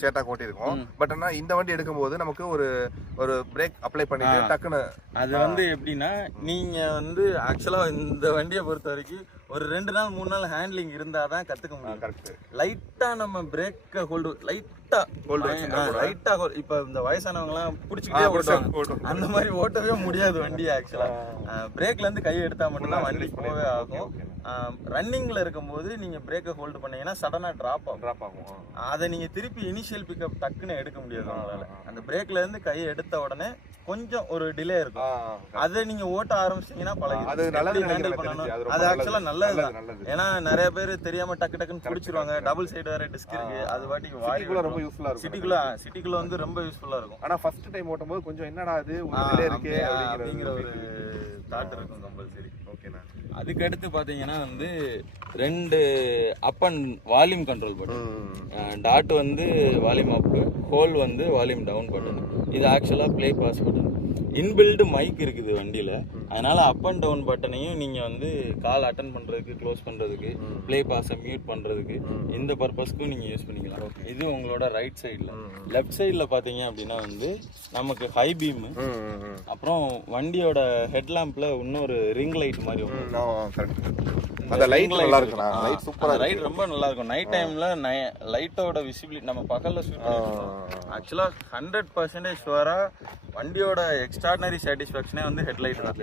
சேட்டா ஓட்டிருக்கோம். பட் ஆனா இந்த வண்டி எடுக்கும் போது நமக்கு ஒரு பிரேக் அப்ளை பண்ணிட்டு டக்குன்னு அது வந்து எப்படின்னா, நீங்க வந்து ஆக்சுவலா இந்த வண்டியை பொறுத்த வரைக்கும் ஒரு 2 நாள் 3 நாள் ஹேண்ட்லிங் இருந்தாதான் கத்துக்க முடியும். லைட்டா நம்ம பிரேக் ஹோல்டு லைட்டா இப்ப இந்த வயசானவங்க எல்லாம் புடிச்சுக்கிட்டே ஓட்டுவாங்க. அந்த மாதிரி ஓட்டவே முடியாது வண்டி. ஆக்சுவலா பிரேக்ல இருந்து கை எடுத்தா மட்டும்தான் வண்டி போவே ஆகும். ரன்னிங்ல இருக்கும்போது நீங்க பிரேக்கை ஹோல்டு பண்ணீங்கன்னா சடனா டிராப் ஆகும். அதை நீங்க திருப்பி இனிஷியல் பிக்கப் டக்குன்னு எடுக்க முடியாது உங்களால. அந்த பிரேக்ல இருந்து கையை எடுத்த உடனே கொஞ்சம் ஒரு டிலே இருக்கும். அதை நீங்க ஓட்ட ஆரம்பிச்சீங்கன்னா பழகி ஹேண்டில் பண்ணணும். அது ஆக்சுவலா நல்லதுதான். ஏன்னா நிறைய பேர் தெரியாம டக்கு டக்குன்னு பிடிச்சிருவாங்க. டபுள் சைடு வேற டிஸ்க் இருக்கு. அது வாட்டிக்கு வாய் சிட்டிக்குள்ள வந்து ரொம்ப யூஸ்ஃபுல்லா இருக்கும். ஆனா ஃபர்ஸ்ட் டைம் ஓட்டும் போது கொஞ்சம் என்னடா அது டிலே இருக்கே அப்படிங்கிற ஒரு தாட் இருக்கும் கம்பல்சரி. ஓகேண்ணா. அதுக்கு அடுத்து பாத்தீங்கன்னா வந்து 2 up and volume control button. Dot வந்து வால்யூம் அப், ஹோல் வந்து வால்யூம் டவுன் பட்டன். இது actually play pause button. Inbuilt mic இருக்குது வண்டியில. அதனால அப் அண்ட் டவுன் பட்டனையும் நீங்க வந்து கால் அட்டன் பண்றதுக்கு, க்ளோஸ் பண்றதுக்கு, ப்ளே பாஸை மியூட் பண்றதுக்கு, இந்த பர்பஸ்க்கும் நீங்க யூஸ் பண்ணிக்கலாம். இது உங்களோட ரைட் சைடுல. லெஃப்ட் சைடுல பாத்தீங்க அப்படின்னா வந்து நமக்கு ஹை பீம், அப்புறம் வண்டியோட ஹெட்லாம்ப்ல இன்னொரு ரிங் லைட் மாதிரி அந்த லைட் நல்லா இருக்குண்ணா. லைட் சூப்பரா, லைட் ரொம்ப நல்லா இருக்கும். நைட் டைம்ல லைட்டோட விசிபிலிட்டி நம்ம பகல்ல ஆக்சுவலா 100% ஷுவரா வண்டியோட எக்ஸ்ட்ராடினரி சாட்டிஸ்ஃபேக்ஷனே வந்து ஹெட்லைட் தான்.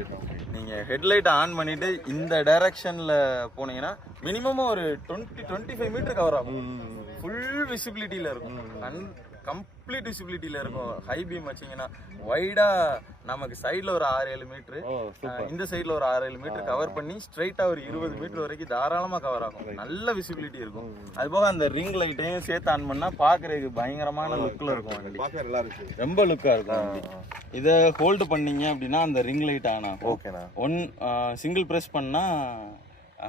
நீங்க ஹெட்லைட் ஆன் பண்ணிட்டு இந்த டைரக்ஷன்ல போனீங்கன்னா மினிமம் ஒரு 20-25 மீட்டர் கவர் ஆகும். ஃபுல் விசிபிலிட்டியில இருக்கும், கம்ப்ளீட் விசிபிலிட்டியில இருக்கும். ஹை பீம் வச்சீங்கன்னா வைடா நமக்கு சைட்ல ஒரு 6-7 மீட்டர், இந்த சைட்ல ஒரு 6-7 மீட்டர் கவர் பண்ணி ஸ்ட்ரைட்டா ஒரு 20 மீட்டர் வரைக்கும் தாராளமா கவர் ஆகும். நல்ல விசிபிலிட்டி இருக்கும். அது போக அந்த ரிங் லைட்டையும் சேர்த்து ஆன் பண்ணா பாக்குறதுக்கு பயங்கரமான லுக்ல இருக்கும். ரொம்ப லுக்கா இருக்கும். இதை ஹோல்டு பண்ணீங்க அப்படின்னா அந்த ரிங் லைட் ஆன் ஆகும். சிங்கிள் பிரஸ் பண்ணா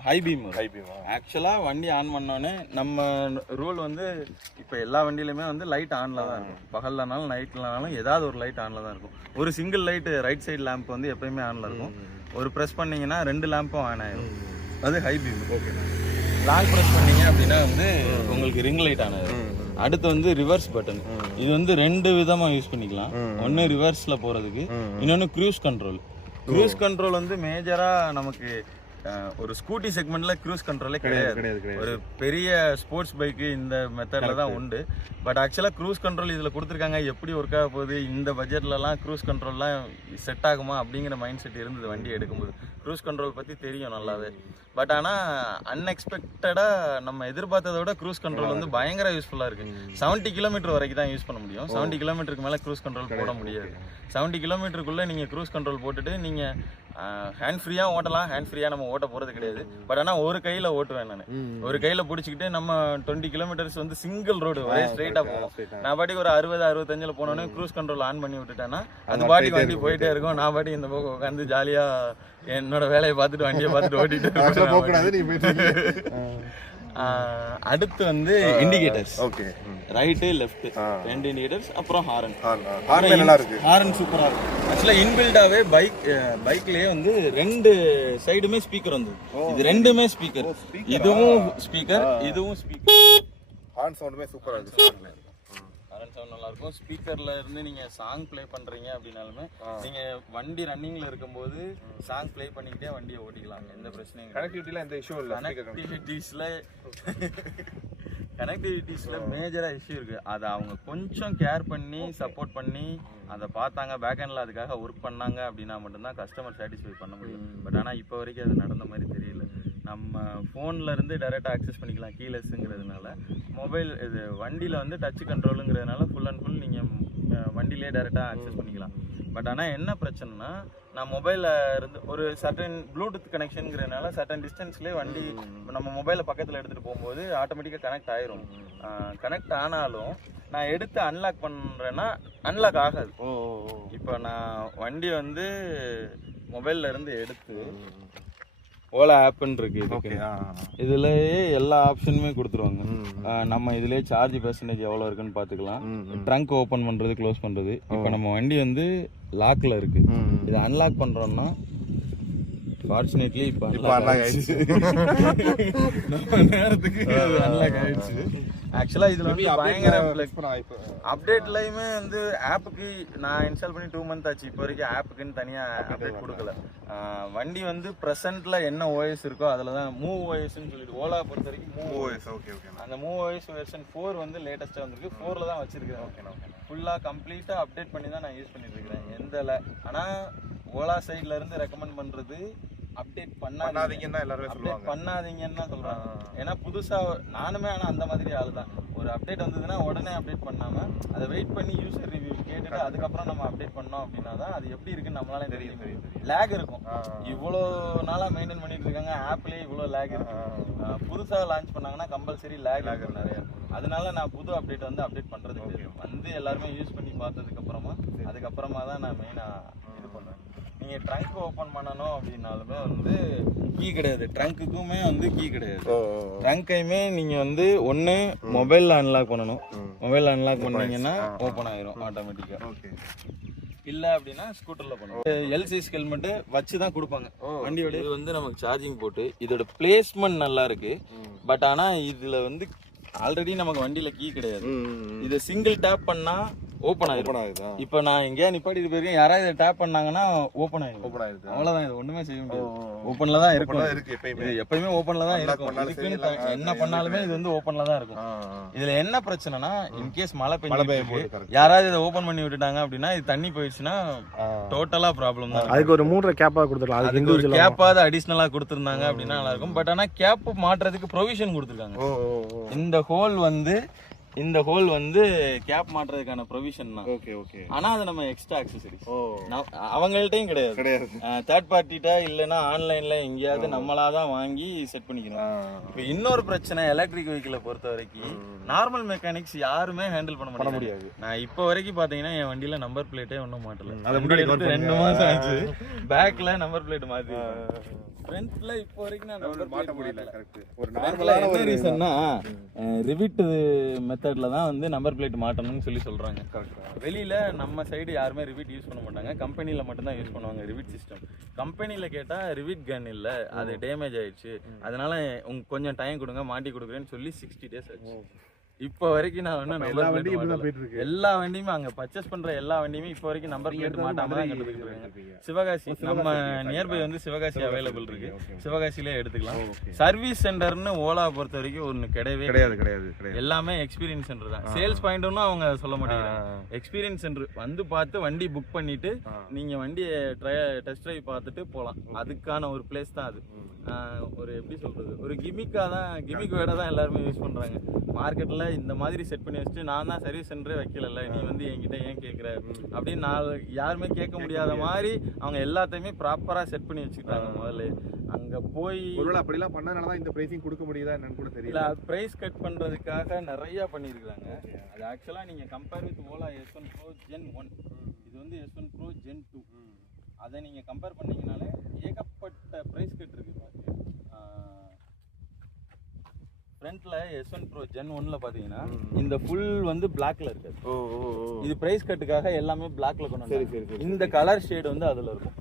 ஹை பீம். ஆக்சுவலா வண்டி ஆன் பண்ணோன்னே நம்ம ரூல் வந்து இப்போ எல்லா வண்டியிலுமே வந்து லைட் ஆன்ல தான் இருக்கும். பகல்லனாலும் நைட்லனாலும் ஏதாவது ஒரு லைட் ஆன்ல தான் இருக்கும். ஒரு single light right side lamp வந்து எப்பயுமே ஆன்ல இருக்கும். ஒரு ப்ரெஸ் பண்ணீங்கன்னா 2 லேம்பும் ஆன் ஆயிடும். அது ஹை பீம். லாங் ப்ரெஸ் பண்ணீங்க அப்படின்னா வந்து உங்களுக்கு ரிங் லைட் ஆன் ஆயிடும். அடுத்து வந்து ரிவர்ஸ் பட்டன். இது வந்து 2 விதமா யூஸ் பண்ணிக்கலாம். ஒன்னு ரிவர்ஸ்ல போறதுக்கு, இன்னொன்னு க்ரூஸ் கண்ட்ரோல். க்ரூஸ் கண்ட்ரோல் வந்து மேஜரா நமக்கு ஒரு ஸ்கூட்டி செக்மெண்ட்ல க்ரூஸ் கண்ட்ரோலே கிடையாது. ஒரு பெரிய ஸ்போர்ட்ஸ் பைக்கு இந்த மெத்தட்ல தான் உண்டு. பட் ஆக்சுவலா க்ரூஸ் கண்ட்ரோல் இதுல கொடுத்துருக்காங்க. எப்படி ஒர்க் ஆக போகுது, இந்த பட்ஜெட்லலாம் க்ரூஸ் கண்ட்ரோல்லாம் செட் ஆகுமா அப்படிங்கிற மைண்ட் செட் இருந்தது வண்டி எடுக்கும்போது. க்ரூஸ் கண்ட்ரோல் பத்தி தெரியும் நல்லாவே. பட் ஆனால் அன்எக்ஸ்பெக்டடாக நம்ம எதிர்பார்த்ததை விட க்ரூஸ் கண்ட்ரோல் வந்து பயங்கர யூஸ்ஃபுல்லாக இருக்குது. 70 கிலோமீட்டர் வரைக்கும் தான் யூஸ் பண்ண முடியும். 70 கிலோமீட்டருக்கு மேலே க்ரூஸ் கண்ட்ரோல் போட முடியாது. 70 கிலோமீட்டருக்குள்ளே நீங்கள் க்ரூஸ் கண்ட்ரோல் போட்டுட்டு நீங்கள் ஹேண்ட் ஃப்ரீயாக ஓட்டலாம். ஹேண்ட் ஃப்ரீயாக நம்ம ஓட்ட போகிறது கிடையாது. பட் ஆனால் ஒரு கையில் ஓட்டுவேன் நான். ஒரு கையில் பிடிச்சிக்கிட்டு நம்ம 20 கிலோமீட்டர்ஸ் வந்து சிங்கிள் ரோடு ஒரே ஸ்ட்ரைட்டாக போகணும். நான் பாட்டிக்கு ஒரு 60-65 போனோன்னே க்ரூஸ் கண்ட்ரோல் ஆன் பண்ணி விட்டுட்டேன்னா அது பாட்டிக்கு வண்டி போயிட்டே இருக்கும். நான் பாட்டி இந்த பக்கம் உட்காந்து ஜாலியாக என்னோட வேலையை பார்த்துட்டு வண்டியை பார்த்துட்டு ஓட்டிட்டு. அடுத்து வந்து indicators. Okay, right left 2 indicators, அப்புறம் ஹாரன். நல்லா இருக்கு. ஹாரன் சூப்பரா இருக்கு. ஆக்சுவலா இன்பில்டாவே பைக்லயே வந்து 2 சைடுமே ஸ்பீக்கர் வந்து. இது ரெண்டுமே ஸ்பீக்கர். இதுவும் ஸ்பீக்கர், இதுவும் ஸ்பீக்கர். ஹார்ன் சவுண்டுமே சூப்பரா இருக்கு. சவுண்ட் நல்லா இருக்கும். ஸ்பீக்கர்ல இருந்து நீங்க சாங் ப்ளே பண்றீங்க அப்படின்னாலுமே நீங்க வண்டி ரன்னிங்ல இருக்கும்போது சாங் ப்ளே பண்ணிக்கிட்டே வண்டியை ஓட்டிக்கலாம். எந்த பிரச்சனையும். கனெக்டிவிட்டில எந்த இஷ்யூ இல்ல. கனெக்டிவிட்டிஸ்ல மேஜரா இஷ்யூ இருக்கு. அதை அவங்க கொஞ்சம் கேர் பண்ணி சப்போர்ட் பண்ணி அதை பார்த்தாங்க, பேக் ஹேண்ட்ல அதுக்காக ஒர்க் பண்ணாங்க அப்படின்னா மட்டும்தான் கஸ்டமர் சாட்டிஸ்ஃபை பண்ண முடியும். பட் ஆனா இப்போ வரைக்கும் அது நடந்த மாதிரி தெரியல. நம்ம ஃபோன்ல இருந்து டைரெக்டாக ஆக்சஸ் பண்ணிக்கலாம் கீலெஸ்ங்கிறதுனால. மொபைல் இது வண்டியில் வந்து டச் கண்ட்ரோலுங்கிறதுனால ஃபுல் அண்ட் ஃபுல் நீங்கள் வண்டியிலே டைரெக்டாக ஆக்சஸ் பண்ணிக்கலாம். பட் ஆனால் என்ன பிரச்சனைனா, நான் மொபைலில் இருந்து ஒரு சர்டன் ப்ளூடூத் கனெக்ஷனுங்கிறதுனால சர்டன் டிஸ்டன்ஸ்லேயே வண்டி நம்ம மொபைலை பக்கத்தில் எடுத்துகிட்டு போகும்போது ஆட்டோமேட்டிக்காக கனெக்ட் ஆயிரும். கனெக்ட் ஆனாலும் நான் எடுத்து அன்லாக் பண்ணுறேன்னா அன்லாக் ஆகாது. இப்போ நான் வண்டி வந்து மொபைலில் இருந்து எடுத்து ஓலா ஆப்னு இருக்கு. இதுலயே எல்லா ஆப்ஷனுமே கொடுத்துருவாங்க. நம்ம இதுலயே சார்ஜ் பெர்சன்டேஜ் எவ்வளவு இருக்குன்னு பாத்துக்கலாம். ட்ரங்க் ஓபன் பண்றது, க்ளோஸ் பண்றது. இப்போ நம்ம வண்டி வந்து லாக்ல இருக்கு. இதை அன்லாக் பண்றோம்னா ஃபார்ச்சுனேட்லி இப்போ அன்லாக் ஆயிடுச்சு. நம்ம நேரத்துக்கு அன்லாக் ஆயிடுச்சு. ஆக்சுவலா இதுல வந்து பயங்கர அப்டேட்லயுமே வந்து ஆப்புக்கு நான் இன்ஸ்டால் பண்ணி 2 மந்த் ஆச்சு. இப்போ வரைக்கும் ஆப்புக்குன்னு தனியா அப்டேட் கொடுக்கல. வண்டி வந்து ப்ரெசென்ட்ல என்ன ஓஎஸ் இருக்கோ அதுல தான் மூவ் ஓஎஸ்ன்னு சொல்லிட்டு ஓலா பொறுத்த வரைக்கும் மூவ் ஓஎஸ். அந்த மூவ் ஓஎஸ் வெர்ஷன் 4 வந்து லேட்டஸ்டா வந்திருக்கு. 4ல தான் வச்சிருக்கேன். ஃபுல்லா கம்ப்ளீட்டா அப்டேட் பண்ணி தான் நான் யூஸ் பண்ணிட்டு இருக்கிறேன். ஆனா ஓலா சைட்ல இருந்து ரெக்கமெண்ட் பண்றது அப்டேட் பண்ணாதீங்கன்னா எல்லாரும் சொல்லுவாங்க. பண்ணாதீங்கன்னா சொல்றாங்க. ஏன்னா புதுசா நானுமே ஆனா அந்த மாதிரி ஆளு தான். ஒரு அப்டேட் வந்ததுன்னா உடனே அப்டேட் பண்ணாம அதை வெயிட் பண்ணி யூசர் ரிவ்யூ கேட்டுட்டு அதுக்கப்புறம் நம்ம அப்டேட் பண்ணோம் அப்படின்னா தான் அது எப்படி இருக்குன்னு நம்மளால தெரியும். லேக் இருக்கும். இவ்வளோ நாளா மெயின்டைன் பண்ணிட்டு இருக்காங்க. ஆப்லயே இவ்வளோ லேக் இருக்கு. புதுசா லான்ச் பண்ணாங்கன்னா கம்பல்சரி லேக் இருக்கும் நிறைய. அதனால நான் புது அப்டேட் வந்து அப்டேட் பண்றது வந்து எல்லாருமே யூஸ் பண்ணி பார்த்ததுக்கு அதுக்கப்புறமா தான் நான் மெயினா இது பண்ணுவேன். நீங்க ட்ரங்க் ஓபன் பண்ணணும் அப்படின்னாலுமே வந்து கீ கிடையாது. ட்ரங்க்குமே வந்து கீ கிடையாது. ட்ரங்கையுமே நீங்க வந்து ஒன்னு மொபைல்ல அன்லாக் பண்ணணும். மொபைல்ல அன்லாக் பண்ணீங்கன்னா ஓபன் ஆயிரும் ஆட்டோமேட்டிக்கா. இல்ல அப்படின்னா ஸ்கூட்டர்ல பண்ணுவோம். எல்சிஎஸ் ஹெல்மெட் வச்சு தான் கொடுப்பாங்க வண்டியோட. இது வந்து நமக்கு சார்ஜிங் போட்டு இதோட பிளேஸ்மெண்ட் நல்லா இருக்கு. பட் ஆனா இதுல வந்து ஆல்ரெடி நமக்கு வண்டியில கீ கிடையாது. இதை சிங்கிள் டேப் பண்ணா ஓப்பன் ஆயிடும். இப்ப நான் எங்கேயா நிப்பாட்டி இது போயிருக்கேன், யாராவது இதை டேப் பண்ணாங்கன்னா ஓப்பன் ஆயிடும். அவ்வளவுதான், இது ஒண்ணுமே செய்ய முடியாது. ஓப்பன்ல தான் இருக்கும். இது எப்பயுமே ஓப்பன்ல தான் இருக்கும். இதுக்குன்னு என்ன பண்ணாலுமே இது வந்து ஓப்பன்ல தான் இருக்கும். இதுல என்ன பிரச்சனைனா, இன்கேஸ் மழை பெய்யும் யாராவது இதை ஓபன் பண்ணி விட்டுட்டாங்க அப்படின்னா இது தண்ணி போயிடுச்சுன்னா டோட்டலா ப்ராப்ளம் தான். அதுக்கு ஒரு 3 கேப்பா கொடுத்துடலாம். அதுக்கு ஒரு கேப்பாவது அடிஷனலா கொடுத்திருந்தாங்க அப்படின்னா நல்லா இருக்கும். பட் ஆனா கேப் மாட்டுறதுக்கு ப்ரொவிஷன் கொடுத்துருக்காங்க. இந்த ஹோல் வந்து கேப் மாட்டுறதுக்கான ப்ரொவிஷன் தான். ஆனா அது நம்ம எக்ஸ்ட்ரா ஆக்சசரிஸ் அவங்கள்ட்டையும் கிடையாது. தேர்ட் பார்ட்டிட்ட இல்லைன்னா ஆன்லைன்ல எங்கேயாவது நம்மளா தான் வாங்கி செட் பண்ணிக்கணும். இப்போ இன்னொரு பிரச்சனை எலக்ட்ரிக் வெஹிக்கிளை பொறுத்த வரைக்கும் நார்மல் மெக்கானிக்ஸ் யாருமே ஹேண்டில் பண்ண முடியாது. நான் இப்போ வரைக்கும் பாத்தீங்கன்னா என் வண்டியில நம்பர் பிளேட்டே ஒன்றும் மாட்டல. 2 மாசம் ஆச்சு. பேக்ல நம்பர் பிளேட் மாத்தி, ஃப்ரண்ட்ல இப்போ வரைக்கும் நான் நம்பர் மாட்ட முடியல. கரெக்ட். ஒரு நார்மலான ஒரு ரீசன்னா ரிவிட் மெத்தட்ல தான் வந்து நம்பர் பிளேட் மாட்டணும்னு சொல்றாங்க. வெளியில நம்ம சைடு யாருமே ரிவிட் யூஸ் பண்ண மாட்டாங்க. கம்பெனில மட்டும் தான் யூஸ் பண்ணுவாங்க ரிவிட் சிஸ்டம். கம்பெனில கேட்டா ரிவிட் கன் இல்ல, அது டேமேஜ் ஆயிடுச்சு, அதனால கொஞ்சம் டைம் கொடுங்க மாட்டி கொடுக்குறேன்னு சொல்லி 60 days ஆச்சு. இப்போ வரைக்கும் நான் ஒன்றும் நம்பர் பிளேட் எல்லா வண்டியுமே அங்கே பர்ச்சேஸ் பண்ற எல்லா வண்டியுமே இப்போ வரைக்கும் நம்பர் பிளேட் மாட்டாம தான் எடுத்துக்கிட்டு. சிவகாசி நம்ம நியர்பை வந்து சிவகாசி அவைலபிள் இருக்கு, சிவகாசிலே எடுத்துக்கலாம். சர்வீஸ் சென்டர்னு ஓலா பொறுத்த வரைக்கும் ஒன்று கிடையாது. எல்லாமே எக்ஸ்பீரியன்ஸ் சென்டர் தான். சேல்ஸ் பாயிண்ட்னு அவங்க சொல்ல மாட்டேங்கிறாங்க. எக்ஸ்பீரியன்ஸ் சென்டர் வந்து பார்த்து வண்டி புக் பண்ணிட்டு நீங்க வண்டியை டெஸ்ட் டிரைவ் பார்த்துட்டு போகலாம். அதுக்கான ஒரு பிளேஸ் தான் அது. ஒரு எப்படி சொல்றது, ஒரு கிமிக் வேர்டை தான் எல்லாருமே யூஸ் பண்றாங்க மார்க்கெட்ல. இந்த மாதிரி செட் பண்ணி வச்சுட்டு நான் தான் சர்வீஸ் சென்டரே வைக்கல, நீ வந்து என்கிட்ட ஏன் கேட்குற அப்படின்னு நான் யாருமே கேட்க முடியாத மாதிரி அவங்க எல்லாத்தையுமே ப்ராப்பரா செட் பண்ணி வச்சுக்கிட்டாங்க. முதல்ல அங்க போய் ஒருவேளை அப்படிலாம் பண்ணனால தான் இந்த பிரைசிங் கொடுக்க முடியுதா என்னன்னு கூட தெரியல. பிரைஸ் கட் பண்றதுக்காக நிறைய பண்ணியிருக்காங்க. அது ஆக்சுவலா நீங்க compare with Ola S1 Pro Gen 1, இது வந்து S1 Pro Gen 2, அதை நீங்க கம்பேர் பண்ணீங்கனாலே ஏகப்பட்ட பிரைஸ் கட் இருக்கு. ஃப்ரண்ட்ல S1 Pro Gen 1ல பாத்தீங்கன்னா இந்த ஃபுல் வந்து பிளாக்ல இருக்காது. இது பிரைஸ் கட்டுக்காக எல்லாமே பிளாக்ல கொண்டு வந்தாங்க. இந்த கலர் ஷேட் வந்து அதுல இருக்கும்.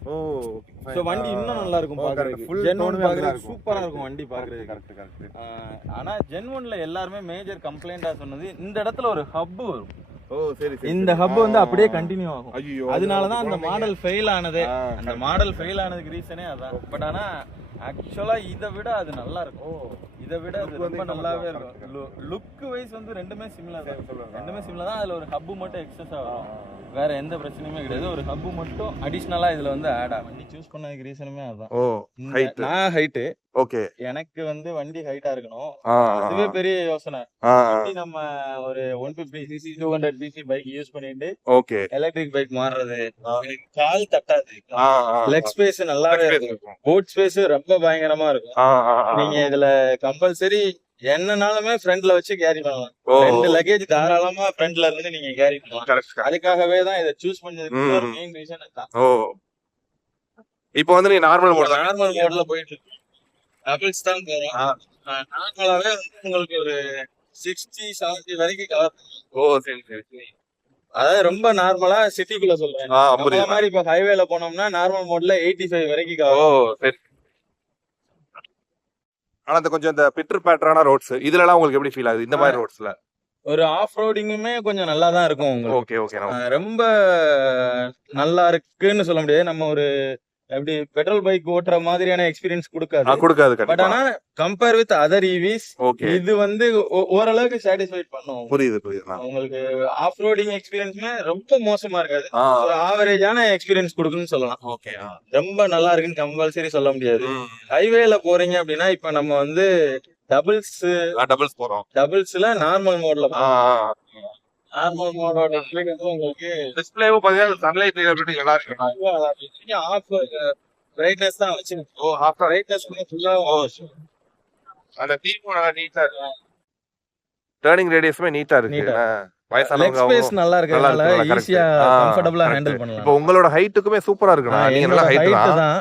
சோ வண்டி இன்னும் நல்லா இருக்கும் பாக்குறதுக்கு. Gen 1 பாக்குறதுக்கு சூப்பரா இருக்கும் வண்டி பாக்குறதுக்கு. கரெக்ட். ஆனா Gen 1ல எல்லாரும் மேஜர் கம்ப்ளைண்டா சொன்னது இந்த இடத்துல ஒரு ஹப் வரும். இந்த ஹப் வந்து அப்படியே கண்டினியூ ஆகும். அதனாலதான் அந்த மாடல் ஃபெயில் ஆனதே. அந்த மாடல் ஃபெயில் ஆனதுக்கு ரீசனே அதான். பட் ஆனா ஆக்சுவலா இதை விட அது நல்லா இருக்கும். இதை விட அது ரொம்ப நல்லாவே இருக்கும். லுக் வைஸ் வந்து ரெண்டுமே சிமிலர் தான். அதுல ஒரு ஹப் மட்டும் எக்ஸஸ் ஆகும், வேற எந்த பிரச்சனையுமே கிடையாது. ஒரு ஹப் மட்டும் அடிஷனலா இதுல வந்து ஆட் ஆகும். வண்டி சூஸ் பண்ணதுக்கு ரீசனுமே அதான். நான் ஹைட்டு எனக்கு வந்து வண்டி ஹைட்டா இருக்கணும், அதுவே பெரிய யோசனை. நம்ம ஒரு 150cc 200cc பைக் யூஸ் பண்ணிட்டு எலக்ட்ரிக் பைக் மாறுறது, கால் தட்டாது, லெக் ஸ்பேஸ் நல்லாவே இருக்கும், போட் ஸ்பேஸ் ரொம்ப பயங்கரமா இருக்கும். நீங்க இதுல கம்பல்சரி என்னனாலுமே ஃப்ரண்ட்ல வச்சு கேரி பண்ணலாம். 2 லக்கேஜ் தாராளமா ஃப்ரண்ட்ல இருந்து நீங்க கேரி பண்ணலாம். அதுக்காகவே தான் இதை சூஸ் பண்ணதுக்கு ஒரு மெயின் ரீசன் அதான். இப்போ வந்து நீ நார்மல் மோட்ல போயிட்டு இருக்கு. டபுள்ஸ் தான் போறோம். நார்மலாவே வந்து உங்களுக்கு ஒரு 60-70 வரைக்கும் கவர். சரி. அதாவது ரொம்ப நார்மலா சிட்டிக்குள்ள சொல்றேன். அந்த மாதிரி இப்ப ஹைவேல போனோம்னா நார்மல் மோட்ல 85 வரைக்கும் கவர். ஆனா கொஞ்சம் இந்த பிட்டர் பேட்டரான ரோட்ஸ் இதுல எல்லாம் உங்களுக்கு எப்படி ஃபீல் ஆகுது? இந்த மாதிரி ரோட்ஸ்ல ஒரு ஆஃப் ரோடிங்குமே கொஞ்சம் நல்லா தான் இருக்கும் உங்களுக்கு. ரொம்ப நல்லா இருக்குன்னு சொல்ல முடியாது. நம்ம ஒரு எப்படி பெட்ரோல் பைக் ஓட்டுற மாதிரியான எக்ஸ்பீரியன்ஸ் கொடுக்காது. பட் ஆனா கம்பேர் வித் அதர் EVs இது வந்து ஓரளவுக்கு சாட்டிஸ்ஃபைட் பண்ணும். புரியுது. உங்களுக்கு ஆஃப் ரோடிங் எக்ஸ்பீரியன்ஸ்மே ரொம்ப மோசமா இருக்காது, ஒரு ஆவரேஜான எக்ஸ்பீரியன்ஸ் கொடுக்குன்னு சொல்லலாம். ரொம்ப நல்லா இருக்குன்னு கம்பல்சரி சொல்ல முடியாது. ஹைவேல போறீங்க அப்படின்னா இப்ப நம்ம வந்து டபுள்ஸ் போறோம். டபுள்ஸ்ல நார்மல் மோட்ல நார்மல் மோடோட டிஸ்ப்ளே வந்து உங்களுக்கு டிஸ்ப்ளேவும் பாத்தீங்கன்னா சன்லைட் ரிலேபிலிட்டி நல்லா இருக்கு. ஆஃப் பிரைட்னஸ் தான் வச்சிருக்கோம். ஆஃப் பிரைட்னஸ் ஃபுல்லா அந்த தீம் நல்லா நீட்டா இருக்கு. டர்னிங் ரேடியஸுமே நீட்டா இருக்கு. லெக் ஸ்பேஸ் நல்லா இருக்கறனால ஈஸியா கம்ஃபர்ட்டபிளா ஹேண்டில் பண்ணலாம். இப்போ உங்களோட ஹைட்டுக்குமே சூப்பரா இருக்குண்ணா. நீங்க நல்ல ஹைட் தான்.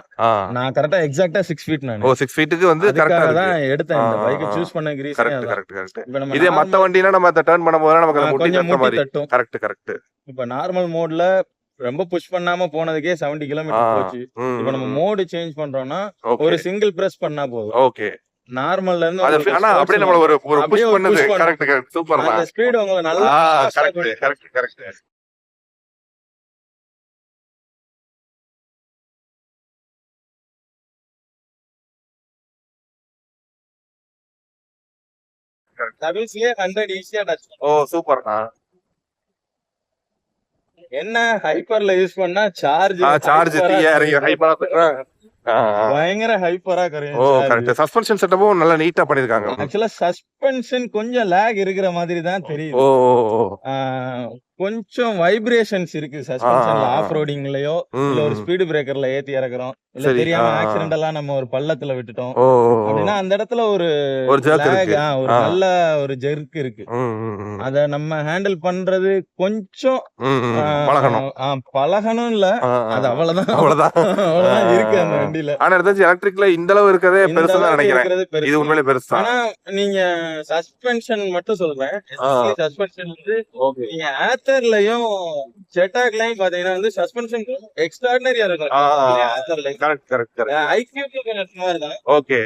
நான் கரெக்ட்டா எக்ஸாக்ட்டா 6 feet நான். 6 feetக்கு வந்து கரெக்ட்டா தான் எடுத்தேன் இந்த பைக் சூஸ் பண்ண ரீசன். கரெக்ட். இதே மத்த வண்டினா நம்ம அத டர்ன் பண்ணும்போது நமக்கு கொஞ்சம் கஷ்டமா இருக்கு. கரெக்ட். இப்போ நார்மல் மோட்ல ரொம்ப புஷ் பண்ணாம போனதுக்கே 70 கிலோமீட்டர் போச்சு. இப்போ நம்ம மோடு சேஞ்ச் பண்றோம்னா ஒரு சிங்கிள் பிரஸ் பண்ணா போதும். ஓகே. நார்மல்ல இருந்து ஆனா அப்படியே நம்மள ஒரு புஷ் பண்ணுது. Correct super. அந்த ஸ்பீட் உங்களுக்கு நல்லா கரெக்ட். டபிள்ஸ்லயே 100 ஈஸியா டச். ஓ சூப்பர்ண்ணா. என்ன ஹைப்பர்ல யூஸ் பண்ணா சார்ஜ் பயங்கர ஹைப்பரா குறையும். ஓ கரெக்ட். சஸ்பென்ஷன் செட்டப்பும் நல்லா நீட்டா பண்ணிருக்காங்க. ஆக்சுவலா சஸ்பென்ஷன் கொஞ்சம் லாக் இருக்கிற மாதிரி தான் தெரியுது. கொஞ்சம் வைப்ரேஷன்ஸ் இருக்கு சஸ்பென்ஷன்ல. ஆஃப் ரோடிங்லயோ இல்ல ஒரு ஸ்பீடு பிரேக்கர்ல ஏத்தி இறக்குறோம், இல்ல தெரியாம ஆக்சிடென்டெல்லாம் நம்ம ஒரு பள்ளத்துல விட்டுட்டோம் அப்படின்னா அந்த இடத்துல ஒரு நல்ல ஒரு ஜெர்க் இருக்கு. அத நம்ம ஹேண்டில் பண்றது கொஞ்சம் பழகணும். இல்ல அது அவ்வளவுதான் இருக்கு அந்த வண்டியில. ஆனா எலக்ட்ரிக்ல இந்த அளவு இருக்கதே பெருசா தான் நினைக்கிறேன். இது உண்மையிலே பெருசா. ஆனா நீங்க சஸ்பென்ஷன் மட்டும் சொல்றேன். சஸ்பென்ஷன் வந்து நீங்க ஆத்தர்லயும் ஜெட்டாக்லயும் பாத்தீங்கன்னா வந்து சஸ்பென்ஷன் எக்ஸ்ட்ராடினரியா இருக்கும். கரெக்ட். ஐக்யூக்கு கொஞ்சம் மாதிரி தான். ஓகே.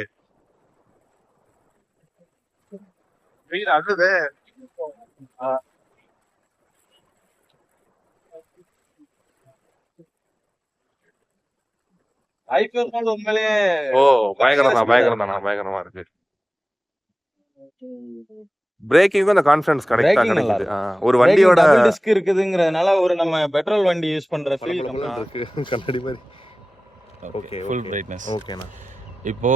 அடுத்தது ஐக்யூ உண்மையிலேயே பயங்கரமா இருக்கு. பிரேக்கிங்கும் அந்த கான்ஃபிடன்ஸ் கிடைக்குது. ஒரு வண்டியோட டபுள் டிஸ்க் இருக்குதுங்கறதுனால ஒரு நம்ம பெட்ரோல் வண்டி யூஸ் பண்ற ஃபீல் இருக்கு. கண்ணாடி மாதிரி. Okay full brightness. ஓகேண்ணா. இப்போ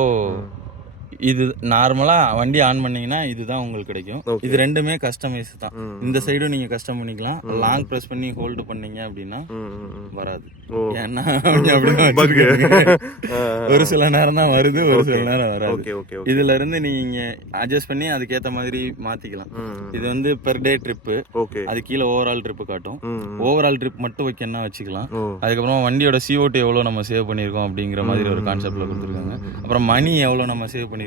இது நார்மலா வண்டி ஆன் பண்ணீங்கன்னா இதுதான் உங்களுக்கு கிடைக்கும். இது ரெண்டுமே கஸ்டமைஸ் தான். இந்த சைடும் நீங்க கஸ்டம் பண்ணிக்கலாம். லாங் பிரஸ் பண்ணி ஹோல்ட் பண்ணீங்க அப்படின்னா வராது. ஏன்னா ஒரு சில நேரம் தான் வருது, ஒரு சில நேரம் வராது. இதுல இருந்து நீங்க அட்ஜஸ்ட் பண்ணி அதுக்கேத்த மாதிரி மாத்திக்கலாம். இது வந்து பெர் டே ட்ரிப். அது கீழே ஓவரால் ட்ரிப் காட்டும். ஓவரால் ட்ரிப் மட்டும் வைக்கணும்னா வச்சுக்கலாம். அதுக்கப்புறம் வண்டியோட CO2 எவ்வளவு நம்ம சேவ் பண்ணிருக்கோம் அப்படிங்கிற மாதிரி ஒரு கான்செப்ட்ல கொடுத்துருக்காங்க. அப்புறம் மணி எவ்வளவு நம்ம சேவ் பண்ணிருக்கோம்,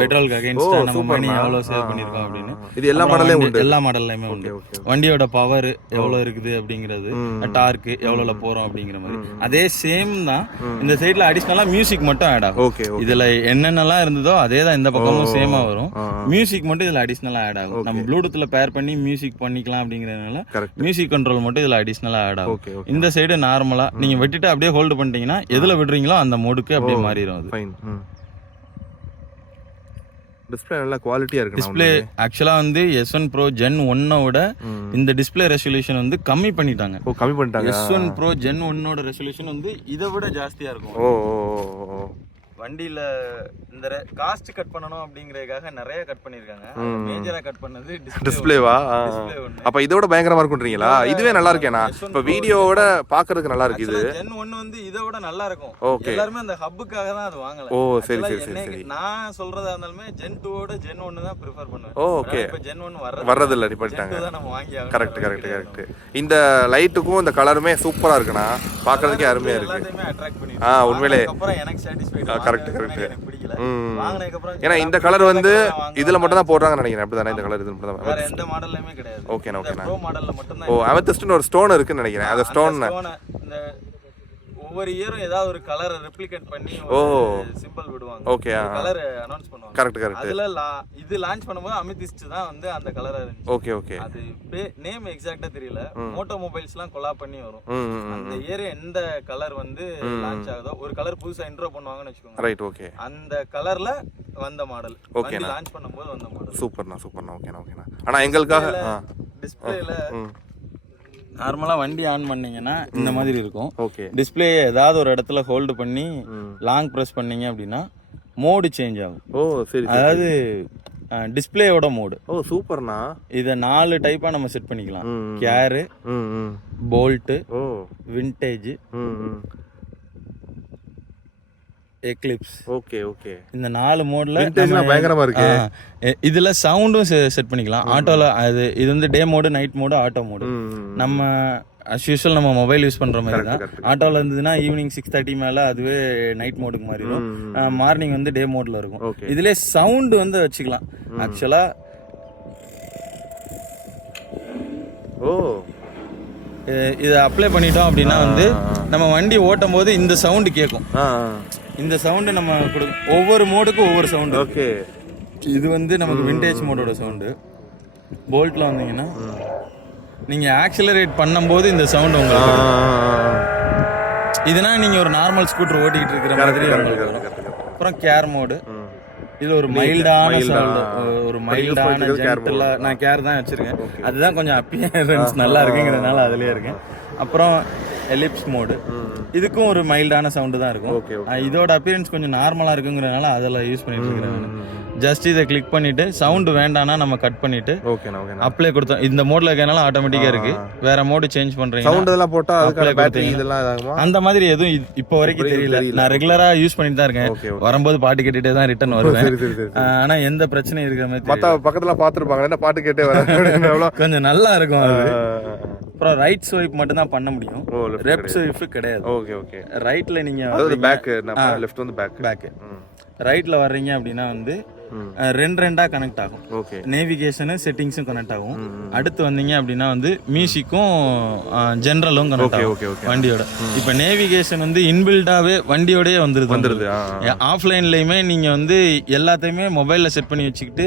பெட்ரோலுக்கு அகைன்ஸ்டா நம்ம மணி எவ்வளவு சேவ் பண்ணிருக்கோம் அப்படின்னு. இது எல்லா மாடல்லயும் உண்டு. எல்லா மாடல்லயுமே உண்டு. வண்டியோட பவர் எவ்வளவு இருக்குது அப்படிங்கிறது, டார்க் எவ்வளவுல போறோம் அப்படிங்கிற மாதிரி. அதே சேம் தான் இந்த சைடுல அடிஷனலா மியூசிக் மட்டும் ஆட் ஆகும். இதுல என்னென்னலாம் இருந்ததோ அதே தான் இந்த பக்கமும் சேமா வரும். மியூசிக் மட்டும் இதுல அடிஷனலா ஆட் ஆகும். நம்ம ப்ளூடூத்ல பேர் பண்ணி மியூசிக் பண்ணிக்கலாம் அப்படிங்கறதுனால மியூசிக் கண்ட்ரோல் மட்டும் இதுல அடிஷனலா ஆட் ஆகும். இந்த சைடு நார்மலா நீங்க விட்டுட்டு அப்படியே ஹோல்ட் பண்ணிட்டீங்கன்னா எதுல விடுறீங்களோ அந்த மோடுக்கு அப்படியே மாறிடும். அது டிஸ்ப்ளே நல்ல குவாலிட்டியா இருக்கு. டிஸ்ப்ளே ஆக்சுவலா வந்து S1 Pro Gen 1 விட இந்த டிஸ்ப்ளே ரெசல்யூஷன் வந்து கம்மி பண்ணிட்டாங்க. S1 Pro Gen 1 ரெசல்யூஷன் வந்து இதை விட ஜாஸ்தியா இருக்கும். வண்டியில இந்த காஸ்ட் கட் பண்ணணும் அப்படிங்கறதுக்காக நிறைய கட் பண்ணிருக்காங்க. மேஜரா கட் பண்ணது டிஸ்ப்ளேவா? அப்ப இதோட பயங்கரமா இருக்குன்றீங்களா? இதுவே நல்லா இருக்கேனா? இப்ப வீடியோவோட பாக்குறதுக்கு நல்லா இருக்கு. இது Gen 1 வந்து இதோட நல்லா இருக்கும். எல்லாரும் அந்த ஹப்புக்காக தான் அது வாங்கல. சரி. நான் சொல்றதா இருந்தாலுமே Gen 2 ஓட Gen 1 தான் பிரெஃபர் பண்ணுவேன். இப்ப Gen 1 வர்றது இல்ல, நிப்பாட்டாங்க. நம்ம வாங்கி கரெக்ட். இந்த லைட்டுக்கும் இந்த கலருமே சூப்பரா இருக்குனா, பாக்குறதுக்கே அருமையா இருக்கு. எல்லாத்தையுமே அட்ராக்ட் பண்ணி. உண்மையிலே அப்புறம் எனக்கு சாட்டிஸ்ஃபைட். கரெக்ட். ஏன்னா இந்த கலர் வந்து இதுல மட்டும் தான் போடுறாங்கன்னு நினைக்கிறேன். அப்படிதானே? இந்த கலர் இதுல மட்டும் தான். வேற எந்த மாடல்லயுமே கிடையாது. ஓகேண்ணா. ப்ரோ மாடல்ல மட்டும் தான். அமெத்திஸ்ட்னு ஒரு ஸ்டோன் இருக்குன்னு நினைக்கிறேன். அந்த ஸ்டோன் இந்த ஒவ்வொரு இயரும் ஏதாவது ஒரு கலரை ரெப்ளிகேட் பண்ணி சிம்பிள் விடுவாங்க. ஓகே. கலர் அனௌன்ஸ் பண்ணுவாங்க. கரெக்ட். அதுல இது லான்ச் பண்ணும்போது அமெத்திஸ்ட் தான் வந்து அந்த கலர் இருந்துச்சு. ஓகே. அது நேம் எக்ஸாக்ட்டா தெரியல. மோட்டோ மொபைல்ஸ்லாம் கொலாப் பண்ணி வரும். அந்த இயர் எந்த கலர் வந்து லான்ச் ஆகுதோ, ஒரு கலர் புதுசா இன்ட்ரோ பண்ணுவாங்கன்னு வெச்சுக்கோங்க. ரைட். ஓகே. அந்த கலர்ல வந்த மாடல் வண்டி லான்ச் பண்ணும்போது வந்த மாடல். சூப்பர்ண்ணா. ஓகேண்ணா. ஆனா எங்களுக்காக டிஸ்ப்ளேல நார்மலா வண்டி ஆன் பண்ணீங்கன்னா இந்த மாதிரி இருக்கும். டிஸ்ப்ளே ஏதாவது ஒரு இடத்துல ஹோல்டு பண்ணி லாங் பிரஸ் பண்ணீங்க அப்படின்னா மோடு சேஞ்ச் ஆகும். அதாவது டிஸ்ப்ளேயோட மோடு. சூப்பர்ண்ணா. இத 4 டைப்பா நம்ம செட் பண்ணிக்கலாம். Care, bold, vintage, eclipse. Okay. இந்த 4 மோட்ல பயங்கரமா இருக்கு. இதுல சவுண்டும் செட் பண்ணிக்கலாம். ஆட்டோல இது வந்து day mode, night mode, auto mode. நம்ம as usual நம்ம மொபைல் யூஸ் பண்ற மாதிரி தான். ஆட்டோல இருந்ததுன்னா ஈவினிங் 6:30 மேல அதுவே நைட் மோடுக்கு மாறிடும். மார்னிங் வந்து டே மோட்ல இருக்கும். இதுல சவுண்ட் வந்து வச்சுக்கலாம். ஆக்சுவலா இதை அப்ளை பண்ணிட்டோம் அப்படின்னா வந்து நம்ம வண்டி ஓட்டும் போது இந்த சவுண்டு கேட்கும். இந்த சவுண்டு நம்ம கொடுக்கும். ஒவ்வொரு மோடுக்கும் ஒவ்வொரு சவுண்டு. ஓகே. இது வந்து நமக்கு விண்டேஜ் மோடோட சவுண்டு. போல்ட்ல வந்தீங்கன்னா நீங்க ஆக்சிலரேட் பண்ணும்போது இந்த சவுண்ட் உங்களுக்கு இதுனா நீங்க ஒரு நார்மல் ஸ்கூட்டர் ஓட்டிக்கிட்டு இருக்கிற மாதிரி உங்களுக்கு வரும். அப்புறம் கேர் மோடு. இது ஒரு மைல்டான சவுண்ட், ஒரு மைல்டான ஜென்டலா. நான் கேர் தான் வச்சிருக்கேன், அதுதான் கொஞ்சம் அப்பியரன்ஸ் நல்லா இருக்குங்கிறதுனால அதுலயே இருக்கேன். அப்புறம் எலிப்ஸ் மோடு, இதுக்கும் ஒரு மைல்டான சவுண்டு தான் இருக்கும். இதோட அப்பியரன்ஸ் கொஞ்சம் நார்மலா இருக்குங்கிறதுனால அதில் யூஸ் பண்ணிட்டு இருக்கிறேன். ஜஸ்ட் இதை கிளிக் பண்ணிட்டு சவுண்ட் வேண்டாம்னா நம்ம கட் பண்ணிட்டு அப்ளை கொடுத்தோம். இந்த மோட்ல இருக்கனால ஆட்டோமேட்டிக்கா இருக்கு. வேற மோடு சேஞ்ச் பண்றீங்க, சவுண்ட் இதெல்லாம் போட்டா அதுக்கு பேட்டரி இதெல்லாம் ஆகுமா? அந்த மாதிரி எதுவும் இப்போ வரைக்கும் தெரியல. நான் ரெகுலரா யூஸ் பண்ணிட்டு தான் இருக்கேன். வரும்போது பாட்டு கேட்டுட்டே தான் ரிட்டர்ன் வருவேன். ஆனா எந்த பிரச்சனையும் இருக்கிற மாதிரி பக்கத்துல பாத்துருப்பாங்க, என்ன பாட்டு கேட்டே வர கொஞ்சம் நல்லா இருக்கும் அது. அப்புறம் ரைட் ஸ்வைப் மட்டும் தான் பண்ண முடியும், லெஃப்ட் ஸ்வைப் கிடையாது. Okay okay. ரைட்ல நீங்க பேக், லெஃப்ட் வந்து பேக். ரைட்ல வர்றீங்க அப்படின்னா வந்து ரெண்டா கனெக்ட் ஆகும். நேவிகேஷனு செட்டிங்ஸும் கனெக்ட் ஆகும். அடுத்து வந்தீங்க அப்படின்னா வந்து மியூசிக்கும் ஜெனரலும் கனெக்ட் ஆகும் வண்டியோட. இப்போ நேவிகேஷன் வந்து இன்பில்டாவே வண்டியோடய வந்துருது. ஆஃப்லைன்லயுமே நீங்க வந்து எல்லாத்தையுமே மொபைல்ல செட் பண்ணி வச்சுக்கிட்டு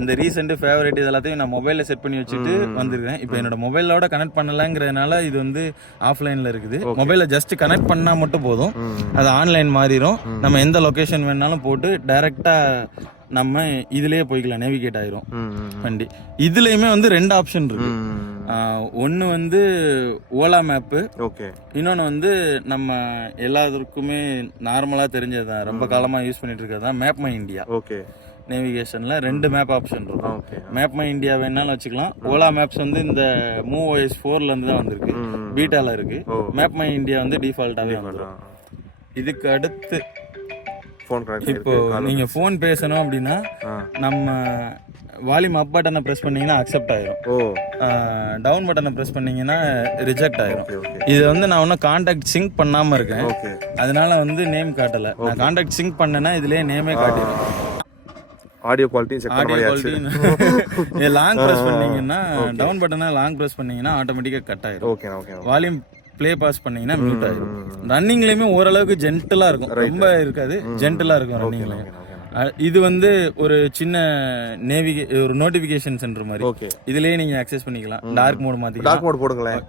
இந்த ரீசெண்ட் ஃபேவரட் இது எல்லாத்தையும் நான் மொபைல்ல செட் பண்ணி வச்சுட்டு வந்துருக்கேன். இப்போ என்னோட மொபைலோட கனெக்ட் பண்ணலங்கிறதுனால இது வந்து ஆஃப்லைன்ல இருக்குது. மொபைல ஜஸ்ட் கனெக்ட் பண்ணா மட்டும் போதும், அது ஆன்லைன் மாறிடும். நம்ம எந்த லொகேஷன் வேணாலும் போட்டு டைரக்டா நம்ம இதுலயே போய்க்கலாம், நேவிகேட் ஆயிரும் வண்டி. இதுலயுமே வந்து ரெண்டு ஆப்ஷன் இருக்கு. ஒன்னு வந்து ஓலா மேப்பு, இன்னொன்னு வந்து நம்ம எல்லாருக்குமே நார்மலா தெரிஞ்சதுதான், ரொம்ப காலமா யூஸ் பண்ணிட்டு இருக்கிறது மேப் மை இந்தியா. நேவிகேஷன்ல ரெண்டு மேப் ஆப்ஷன் இருக்கும். மேப் மை இந்தியா வேணாலும் வச்சுக்கலாம். ஓலா மேப்ஸ் வந்து இந்த மூவ் OS 4ல இருந்து தான் வந்திருக்கு, பீட்டால இருக்கு. மேப் மை இந்தியா வந்து டிஃபால்ட்டாவே வந்துடும். இதுக்கு அடுத்து இப்போ நீங்க போன் பேசணும் அப்படின்னா நம்ம வால்யூம் அப் பட்டனை பிரஸ் பண்ணீங்கன்னா அக்செப்ட் ஆயிரும், டவுன் பட்டனை பிரஸ் பண்ணீங்கன்னா ரிஜெக்ட் ஆயிரும். இது வந்து நான் ஒன்னும் கான்டாக்ட் சிங்க் பண்ணாம இருக்கேன், அதனால வந்து நேம் காட்டல. நான் கான்டாக்ட் சிங்க் பண்ணேன்னா இதுலயே நேமே காட்டிடும். ஆடியோ குவாலிட்டி லாங் பிரஸ் பண்ணீங்கன்னா, டவுன் பட்டனை லாங் பிரஸ் பண்ணீங்கன்னா ஆட்டோமேட்டிக்கா கட் ஆயிரும். வால்யூம் ப்ளே பாஸ் பண்ணீங்கன்னா மியூட் ஆயிடும். ரன்னிங்லயுமே ஓரளவுக்கு ஜென்டலா இருக்கும், ரொம்ப இருக்காது, ஜென்டலா இருக்கும் ரன்னிங்லயும். இது வந்து ஒரு சின்ன ஒரு நோட்டிபிகேஷன் சென்டர் மாதிரி. இதுலயே நீங்க அக்சஸ் பண்ணிக்கலாம். டார்க் மோட் மாத்திக்கலாம். டார்க் மோட் போடுங்களேன்.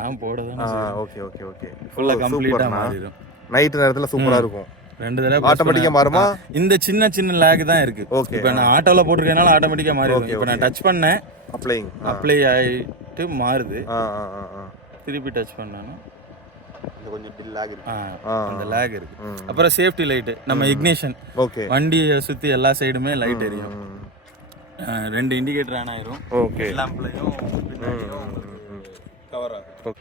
நான் போடுறேன். Okay okay okay. ஃபுல்லா கம்ப்ளீட்டா மாறிடும். நைட் நேரத்துல சூப்பரா இருக்கும். ரெண்டு தடவை ஆட்டோமேட்டிக்கா மாறுமா? இந்த சின்ன சின்ன லாக் தான் இருக்கு. இப்போ நான் ஆட்டோல போட்டுருக்கனால ஆட்டோமேட்டிக்கா மாறிடும். இப்போ நான் டச் பண்ணேன், அப்ளை ஆயிட்டு மாறுது. திருப்பி டச் பண்ணானா கொஞ்சம் லாக் இருக்கு. அந்த லாக் இருக்கு. அப்புறம் சேஃப்டி லைட், நம்ம இக்னிஷன், வண்டியை சுத்தி எல்லா சைடுமே லைட் எரியும். ரெண்டு இண்டிகேட்டர் ஆன் ஆயிரும். லாம்ப்லயும் பின்னாடியும் கவர் ஆகும்.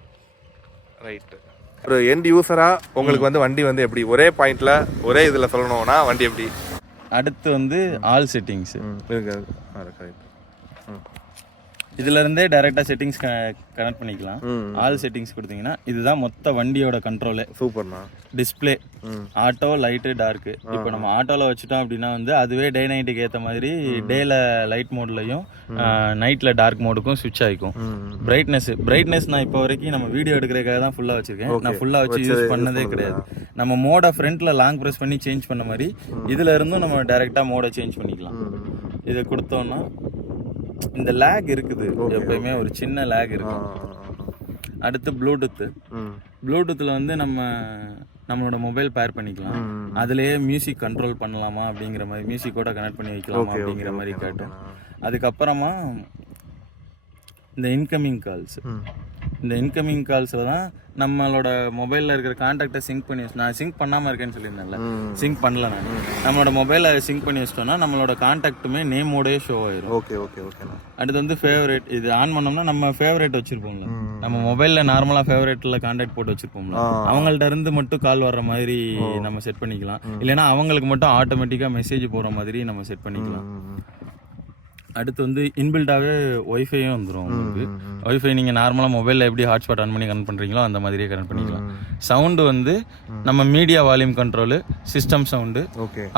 ரைட். ஒரு எண்ட் யூசரா உங்களுக்கு வந்து வண்டி வந்து எப்படி ஒரே பாயிண்ட்ல ஒரே இதுல சொல்லணும்னா வண்டி எப்படி? அடுத்து வந்து ஆல் செட்டிங்ஸ் இருக்கு. இதுல இருந்தே டைரக்டா செட்டிங்ஸ் கனெக்ட் பண்ணிக்கலாம். ஆல் செட்டிங்ஸ் கொடுத்தீங்கன்னா இதுதான் மொத்த வண்டியோட கண்ட்ரோலே. சூப்பர்ண்ணா. Display, auto, light, dark. இப்போ நம்ம ஆட்டோல வச்சுட்டோம் அப்படின்னா வந்து அதுவே டே நைட்டுக்கு ஏற்ற மாதிரி டேல லைட் மோட்லையும் நைட்ல டார்க் மோடுக்கும் ஸ்விட்ச் ஆகிக்கும். பிரைட்னஸ் நான் இப்போ வரைக்கும் நம்ம வீடியோ எடுக்கிறதுக்காக தான் ஃபுல்லா வச்சிருக்கேன். நான் ஃபுல்லா வச்சு யூஸ் பண்ணதே கிடையாது. நம்ம மோட ஃப்ரண்ட்ல லாங் ப்ரெஸ் பண்ணி சேஞ்ச் பண்ண மாதிரி இதுல இருந்தும் நம்ம டைரக்டா மோட சேஞ்ச் பண்ணிக்கலாம். இதை கொடுத்தோம்னா இந்த லேக் இருக்குது, எப்பயுமே ஒரு சின்ன லேக் இருக்கும். அடுத்து ப்ளூடூத்ல வந்து நம்மளோட மொபைல் பேர் பண்ணிக்கலாம். அதுலயே மியூசிக் கண்ட்ரோல் பண்ணலாமா அப்படிங்கிற மாதிரி, மியூசிக்கோட கனெக்ட் பண்ணி வைக்கலாமா அப்படிங்கிற மாதிரி காட்டும். அதுக்கப்புறமா இந்த இன்கமிங் கால்ஸ்ல தான் நம்மளோட மொபைல்ல இருக்கிற கான்டாக்டை சிங்க் பண்ணி நான் சிங்க் பண்ணாம இருக்கேன்னு சொல்லியிருந்தேன்ல, சிங்க் பண்ணல. நான் நம்மளோட மொபைலை சிங்க் பண்ணி வச்சிட்டோம்னா நம்மளோட கான்டாக்டுமே நேமோடய ஷோ ஆயிரும். அடுத்து வந்து ஃபேவரட், இது ஆன் பண்ணோம்னா நம்ம ஃபேவரட் வச்சிருப்போம்ல, நம்ம மொபைல்ல நார்மலா ஃபேவரட்ல கான்டாக்ட் போட்டு வச்சிருப்போம்ல, அவங்கள்ட்ட இருந்து மட்டும் கால் வர்ற மாதிரி நம்ம செட் பண்ணிக்கலாம். இல்லைன்னா அவங்களுக்கு மட்டும் ஆட்டோமேட்டிக்கா மெசேஜ் போற மாதிரி நம்ம செட் பண்ணிக்கலாம். அடுத்து வந்து இன்பில்டாவே ஒய்ஃபையும் வந்துடும் உங்களுக்கு. ஒய்ஃபை நீங்கள் நார்மலாக மொபைலில் எப்படி ஹாட்ஸ்பாட் ஆன் பண்ணி கனெக்ட் பண்ணுறீங்களோ அந்த மாதிரியே கனெக்ட் பண்ணிக்கலாம். சவுண்டு வந்து நம்ம media volume control, system sound,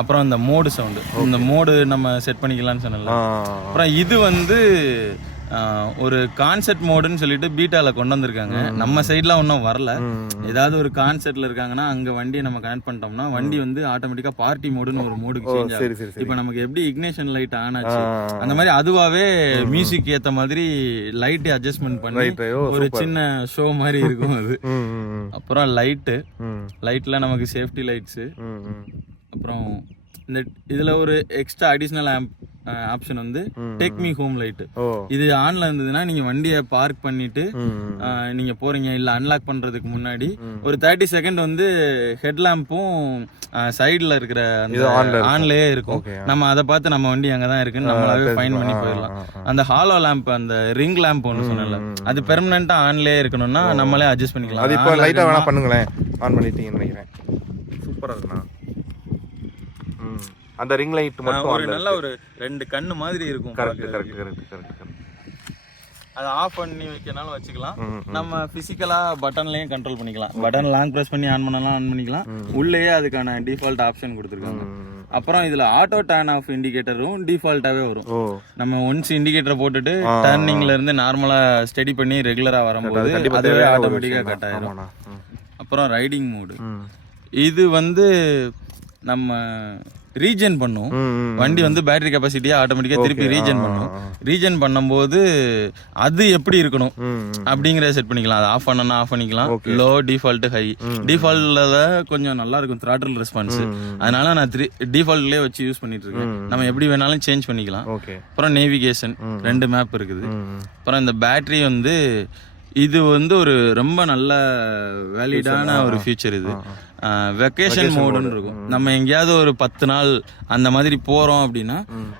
அப்புறம் இந்த மோடு சவுண்டு, இந்த மோடு நம்ம செட் பண்ணிக்கலாம்னு சொன்னல. அப்புறம் இது வந்து ஒரு கான்செப்ட் மோடுன்னு சொல்லிட்டு பீட்டால கொண்டு வந்திருக்காங்க. நம்ம சைட்ல ஒன்றும் வரல. ஏதாவது ஒரு கான்செப்ட்ல இருக்காங்கன்னா அங்க வண்டியை நம்ம கனெக்ட் பண்ணிட்டோம்னா வண்டி வந்து ஆட்டோமேட்டிக்கா பார்ட்டி மோடுன்னு ஒரு மோடுக்கு சேஞ்ச் சரி ஆகும். சரி சரி. இப்போ நமக்கு எப்படி இக்னிஷன் லைட் ஆன் ஆச்சு அந்த மாதிரி அதுவாவே மியூசிக் ஏத்த மாதிரி லைட் அட்ஜஸ்ட்மெண்ட் பண்ணி Right, right. ஓ, ஒரு super. சின்ன ஷோ மாதிரி இருக்கும் அது. அப்புறம் ம். லைட்ல நமக்கு சேஃப்டி லைட்ஸ். அப்புறம் இந்த இதுல ஒரு எக்ஸ்ட்ரா அடிஷனல் ஆப்ஷன் வந்து டேக் மீ ஹோம் லைட். ஓ. இது ஆன்ல இருந்ததுன்னா நீங்க வண்டியை பார்க் பண்ணிட்டு நீங்க போறீங்க இல்ல அன்லாக் பண்றதுக்கு முன்னாடி ஒரு 30 செகண்ட் வந்து ஹெட் லேம்பும் சைடுல இருக்கிற அந்த ஆன்லயே இருக்கும். நம்ம அதை பார்த்து நம்ம வண்டி அங்கதான் இருக்குன்னு நம்மளாவே ஃபைன் பண்ணி போயிடலாம். அந்த ஹாலோ லேம்ப் அந்த ரிங் லேம்ப் ஒன்று சொன்னல அது பெர்மனண்டா ஆன்லயே இருக்கணும்னா நம்மளே அட்ஜஸ்ட் பண்ணிக்கலாம். அது இப்போ லைட்டா வேணா பண்ணுங்களேன். ஆன் பண்ணிட்டீங்கன்னு நினைக்கிறேன். சூப்பரா இருக்குண்ணா. அந்த ரிங் லைட் மட்டும் ஒரு நல்ல ஒரு 2 கண்ணு மாதிரி இருக்கும். கரெக்ட். அதை ஆஃப் பண்ணி வைக்கனாலும் வச்சுக்கலாம். நம்ம பிசிக்கலா பட்டன்லயும் கண்ட்ரோல் பண்ணிக்கலாம். பட்டன் லாங் பிரஸ் பண்ணி ஆன் பண்ணலாம், ஆன் பண்ணிக்கலாம். உள்ளேயே அதுக்கான டிஃபால்ட் ஆப்ஷன் கொடுத்துருக்காங்க. அப்புறம் இதுல ஆட்டோ டர்ன் ஆஃப் இண்டிகேட்டரும் டிஃபால்ட்டாவே வரும். நம்ம ஒன்ஸ் இண்டிகேட்டர் போட்டுட்டு டர்னிங்ல இருந்து நார்மலா ஸ்டடி பண்ணி ரெகுலரா வரும்போது அதுவே ஆட்டோமேட்டிக்கா கட் ஆயிடும். அப்புறம் ரைடிங் மோடு இது வந்து நம்ம ரீஜன் பண்ணும். வண்டி வந்து பேட்டரி கெப்பாசிட்டியா ஆட்டோமேட்டிக்கா திருப்பி ரீஜன் பண்ணும். ரீஜன் பண்ணும்போது அது எப்படி இருக்கணும் அப்படிங்கறத செட் பண்ணிக்கலாம். அது ஆஃப் பண்ணனா ஆஃப் பண்ணிக்கலாம். Low, default, high. டிஃபால்ட்ல கொஞ்சம் நல்லா இருக்கும் த்ராட்டில் ரெஸ்பான்ஸ். அதனால நான் டிஃபால்ட்லயே வச்சு யூஸ் பண்ணிட்டு இருக்கேன். நம்ம எப்படி வேணாலும் சேஞ்ச் பண்ணிக்கலாம். அப்புறம் நேவிகேஷன் 2 மேப் இருக்குது. அப்புறம் இந்த பேட்டரி வந்து இது வந்து ஒரு ரொம்ப நல்ல வேலிடான ஒரு ஃபீச்சர். இது வெக்கேஷன் மோடுன்னு இருக்கும். நம்ம எங்கேயாவது ஒரு 10 நாள் அந்த மாதிரி போறோம் அப்படின்னா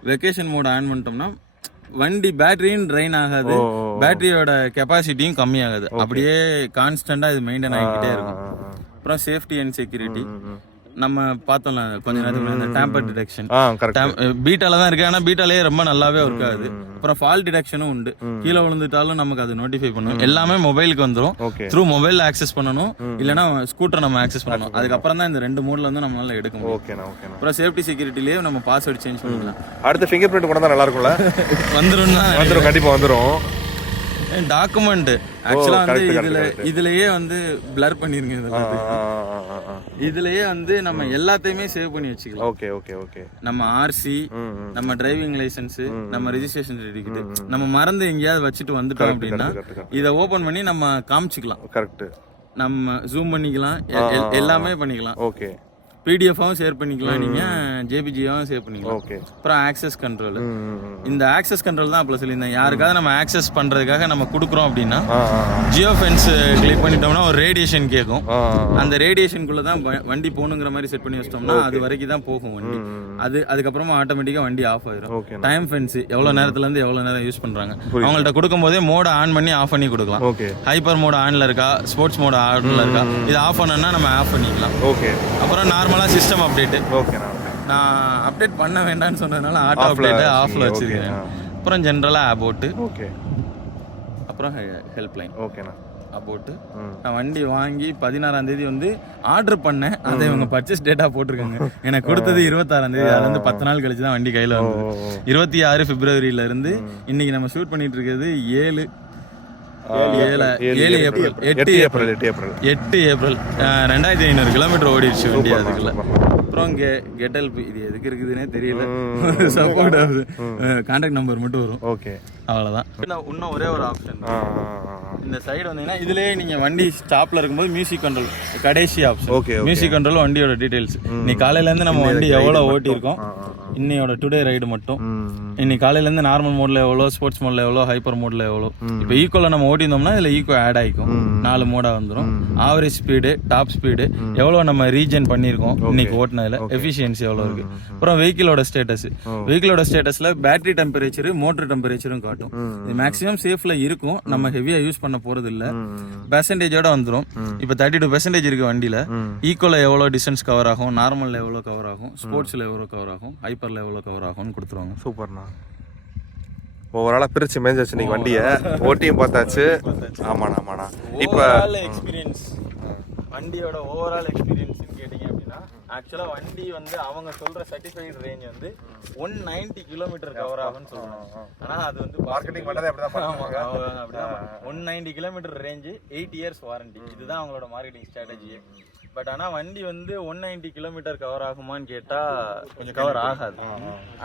வெக்கேஷன் மோட் ஆன் பண்ணிட்டோம்னா வண்டி பேட்டரியும் ட்ரைன் ஆகாது, பேட்டரியோட கெப்பாசிட்டியும் கம்மியாகாது. அப்படியே கான்ஸ்டன்டா இது மெயின்டைன் ஆகிக்கிட்டே இருக்கும். அப்புறம் சேஃப்டி அண்ட் செக்யூரிட்டி நம்ம பார்த்தோம்ல கொஞ்ச நேரத்துக்கு டேம்பர் டிடெக்ஷன் பீட்டால தான் இருக்கு. ஆனா பீட்டாலே ரொம்ப நல்லாவே ஒர்க் ஆகுது. அப்புறம் ஃபால் டிடெக்ஷனும் உண்டு. கீழே விழுந்துட்டாலும் நமக்கு அது நோட்டிஃபை பண்ணும். எல்லாமே மொபைலுக்கு வந்துடும். த்ரூ மொபைல் ஆக்சஸ் பண்ணணும், இல்லைன்னா ஸ்கூட்டர் நம்ம ஆக்சஸ் பண்ணணும். அதுக்கப்புறம் தான் இந்த 2 மோட்ல வந்து நம்மளால எடுக்க முடியும். அப்புறம் சேஃப்டி செக்யூரிட்டிலேயே நம்ம பாஸ்வேர்டு சேஞ்ச் பண்ணிக்கலாம். அடுத்து ஃபிங்கர் பிரிண்ட் கொண்டு வந்தா நல்லா இருக்கும்ல? வந்துடும், கண்டிப்பா வந்துடும். டாக்குமெண்ட் ஆக்சுவலா வந்து இதுலயே வந்து பிளர் பண்ணிருங்க. இதுலயே வந்து நம்ம எல்லாத்தையுமே சேவ் பண்ணி வச்சுக்கலாம். ஓகே. நம்ம ஆர்சி, நம்ம டிரைவிங் லைசென்ஸ், நம்ம ரெஜிஸ்ட்ரேஷன் சர்டிபிகேட் நம்ம மறந்து எங்கேயாவது வச்சுட்டு வந்துட்டோம் அப்படின்னா இதை ஓபன் பண்ணி நம்ம காமிச்சிக்கலாம். கரெக்ட். நம்ம ஜூம் பண்ணிக்கலாம், எல்லாமே பண்ணிக்கலாம். ஓகே. பிடிஎஃபாவும் ஷேர் பண்ணிக்கலாம், நீங்க ஜேபிஜியாவும் ஷேர் பண்ணிக்கலாம். அப்புறம் ஆக்சஸ் கண்ட்ரோல். இந்த ஆக்சஸ் கண்ட்ரோல் தான் அப்போ சொல்லியிருந்தேன். யாருக்காவது நம்ம ஆக்சஸ் பண்றதுக்காக நம்ம கொடுக்குறோம் அப்படின்னா ஜியோ ஃபென்ஸ் கிளிக் பண்ணிட்டோம்னா ஒரு ரேடியேஷன் கேட்கும். அந்த ரேடியேஷனுக்குள்ள தான் வண்டி போகணுங்கிற மாதிரி செட் பண்ணி வச்சிட்டோம்னா அது வரைக்கும் தான் போகும் வண்டி. அதுக்கப்புறமா ஆட்டோமேட்டிக்கா வண்டி ஆஃப் ஆயிரும். டைம் ஃபென்ஸ் எவ்வளவு நேரத்துல இருந்து எவ்வளவு நேரம் யூஸ் பண்றாங்க அவங்கள்ட்ட கொடுக்கும் போதே மோட ஆன் பண்ணி ஆஃப் பண்ணி கொடுக்கலாம். ஹைப்பர் மோட் ஆன்ல இருக்கா, ஸ்போர்ட்ஸ் மோட் ஆன்ல இருக்கா, இது ஆஃப் பண்ணனா நம்ம ஆஃப் பண்ணிக்கலாம். அப்புறம் நார்மலா சிஸ்டம் அப்டேட். நான் அப்டேட் பண்ண வேண்டாம்னு சொன்னதுனால ஆட்டோ அப்டேட் ஆஃப்ல வச்சிருக்கேன். அப்புறம் ஜெனரலா அபவுட். அப்புறம் ஹெல்ப் லைன். அபவுட். நான் வண்டி வாங்கி 16ஆம் தேதி வந்து ஆர்டர் பண்ணேன். அதை இவங்க பர்ச்சேஸ் டேட்டா போட்டிருக்காங்க. எனக்கு கொடுத்தது 26ஆம் தேதி. அதுல இருந்து 10 நாள் கழிச்சு தான் வண்டி கையில வந்தது. 26 பிப்ரவரியில இருந்து இன்னைக்கு நம்ம ஷூட் பண்ணிட்டு இருக்கிறது 8 ஏப்ரல் 2500 கிலோமீட்டர் ஓடிடுச்சு வண்டி அதுக்குள்ள. அப்புறம் கெட்டல் இது எதுக்கு இருக்குதுன்னே தெரியல. சப்போர்ட் ஆகுது, கான்டாக்ட் நம்பர் மட்டும் வரும். அவ்வளவுதான். இன்னும் ஒரே ஒரு ஆப்ஷன் இந்த சைடு வந்தீங்கன்னா இதுலயே நீங்க வண்டி ஸ்டாப்ல இருக்கும்போது மியூசிக் கண்ட்ரோல் கடைசி ஆப்ஷன். மியூசிக் கண்ட்ரோல் வண்டியோட டீடைல்ஸ். இன்னைக்கு காலையில இருந்து நம்ம வண்டி எவ்வளவு ஓட்டி இருக்கோம், இன்னையோட டுடே ரைடு மட்டும், இன்னைக்கு காலையில இருந்து நார்மல் மோட்ல எவ்வளோ, ஸ்போர்ட்ஸ் மோட்ல எவ்வளோ, ஹைப்பர் மோட்ல எவ்வளோ. இப்போ ஈக்குவல நம்ம ஓட்டியிருந்தோம்னா இதுல ஈக்கோ ஆட் ஆயிக்கும். 4 மோடா வந்துடும். ஆவரேஜ் ஸ்பீடு, டாப் ஸ்பீடு, எவ்வளவு நம்ம ரீஜன் பண்ணிருக்கோம் இன்னைக்கு ஓட்டினதுல, எஃபிஷியன்சி எவ்வளவு இருக்கு. அப்புறம் வெஹிக்கிளோட ஸ்டேட்டஸ். வெஹிக்கிளோட ஸ்டேட்டஸ்ல பேட்டரி டெம்பரேச்சர், மோட்டர் டெம்பரேச்சரும் காட்டும். இது மேக்ஸிமம் சேஃப்ல இருக்கும். நம்ம ஹெவியா யூஸ் பண்ண போறது இல்ல. பெர்சன்டேஜோட வந்துடும். இப்போ 32% இருக்கு வண்டியில. ஈக்குவல எவ்வளவு டிஸ்டன்ஸ் கவர் ஆகும், நார்மல்ல எவ்வளவு கவர் ஆகும், ஸ்போர்ட்ஸ்ல எவ்வளவு கவர் ஆகும், ஹைப்பர்ல எவ்வளவு கவர் ஆகும்னு கொடுத்துருவாங்க. சூப்பர்ண்ணா. ஓவராலா பிரிச்சு மேஞ்சாச்சு நீங்க வண்டியை ஓட்டியும் பார்த்தாச்சு. ஆமாண்ணா. இப்போ எக்ஸ்பீரியன்ஸ், வண்டியோட ஓவரால் எக்ஸ்பீரியன்ஸ் கேட்டீங்க அப்படின்னா ஆக்சுவலா வண்டி வந்து அவங்க சொல்ற சர்டிஃபைட் ரேஞ்ச் வந்து 190 கிலோமீட்டர் கவர் ஆகும்னு சொல்றாங்க. ஆனா அது வந்து மார்க்கெட்டிங் பண்ணதே அப்படிதான் ஆமா, பண்ணுவாங்க. அவங்க அப்படிதான் 190 கிலோமீட்டர் ரேஞ்ச் 8 இயர்ஸ் வாரண்டி. இதுதான் அவங்களோட மார்க்கெட்டிங் ஸ்ட்ராட்டஜியே. பட் ஆனா வண்டி வந்து 190 கிலோமீட்டர் கவர் ஆகுமான்னு கேட்டா கொஞ்சம் கவர் ஆகாது.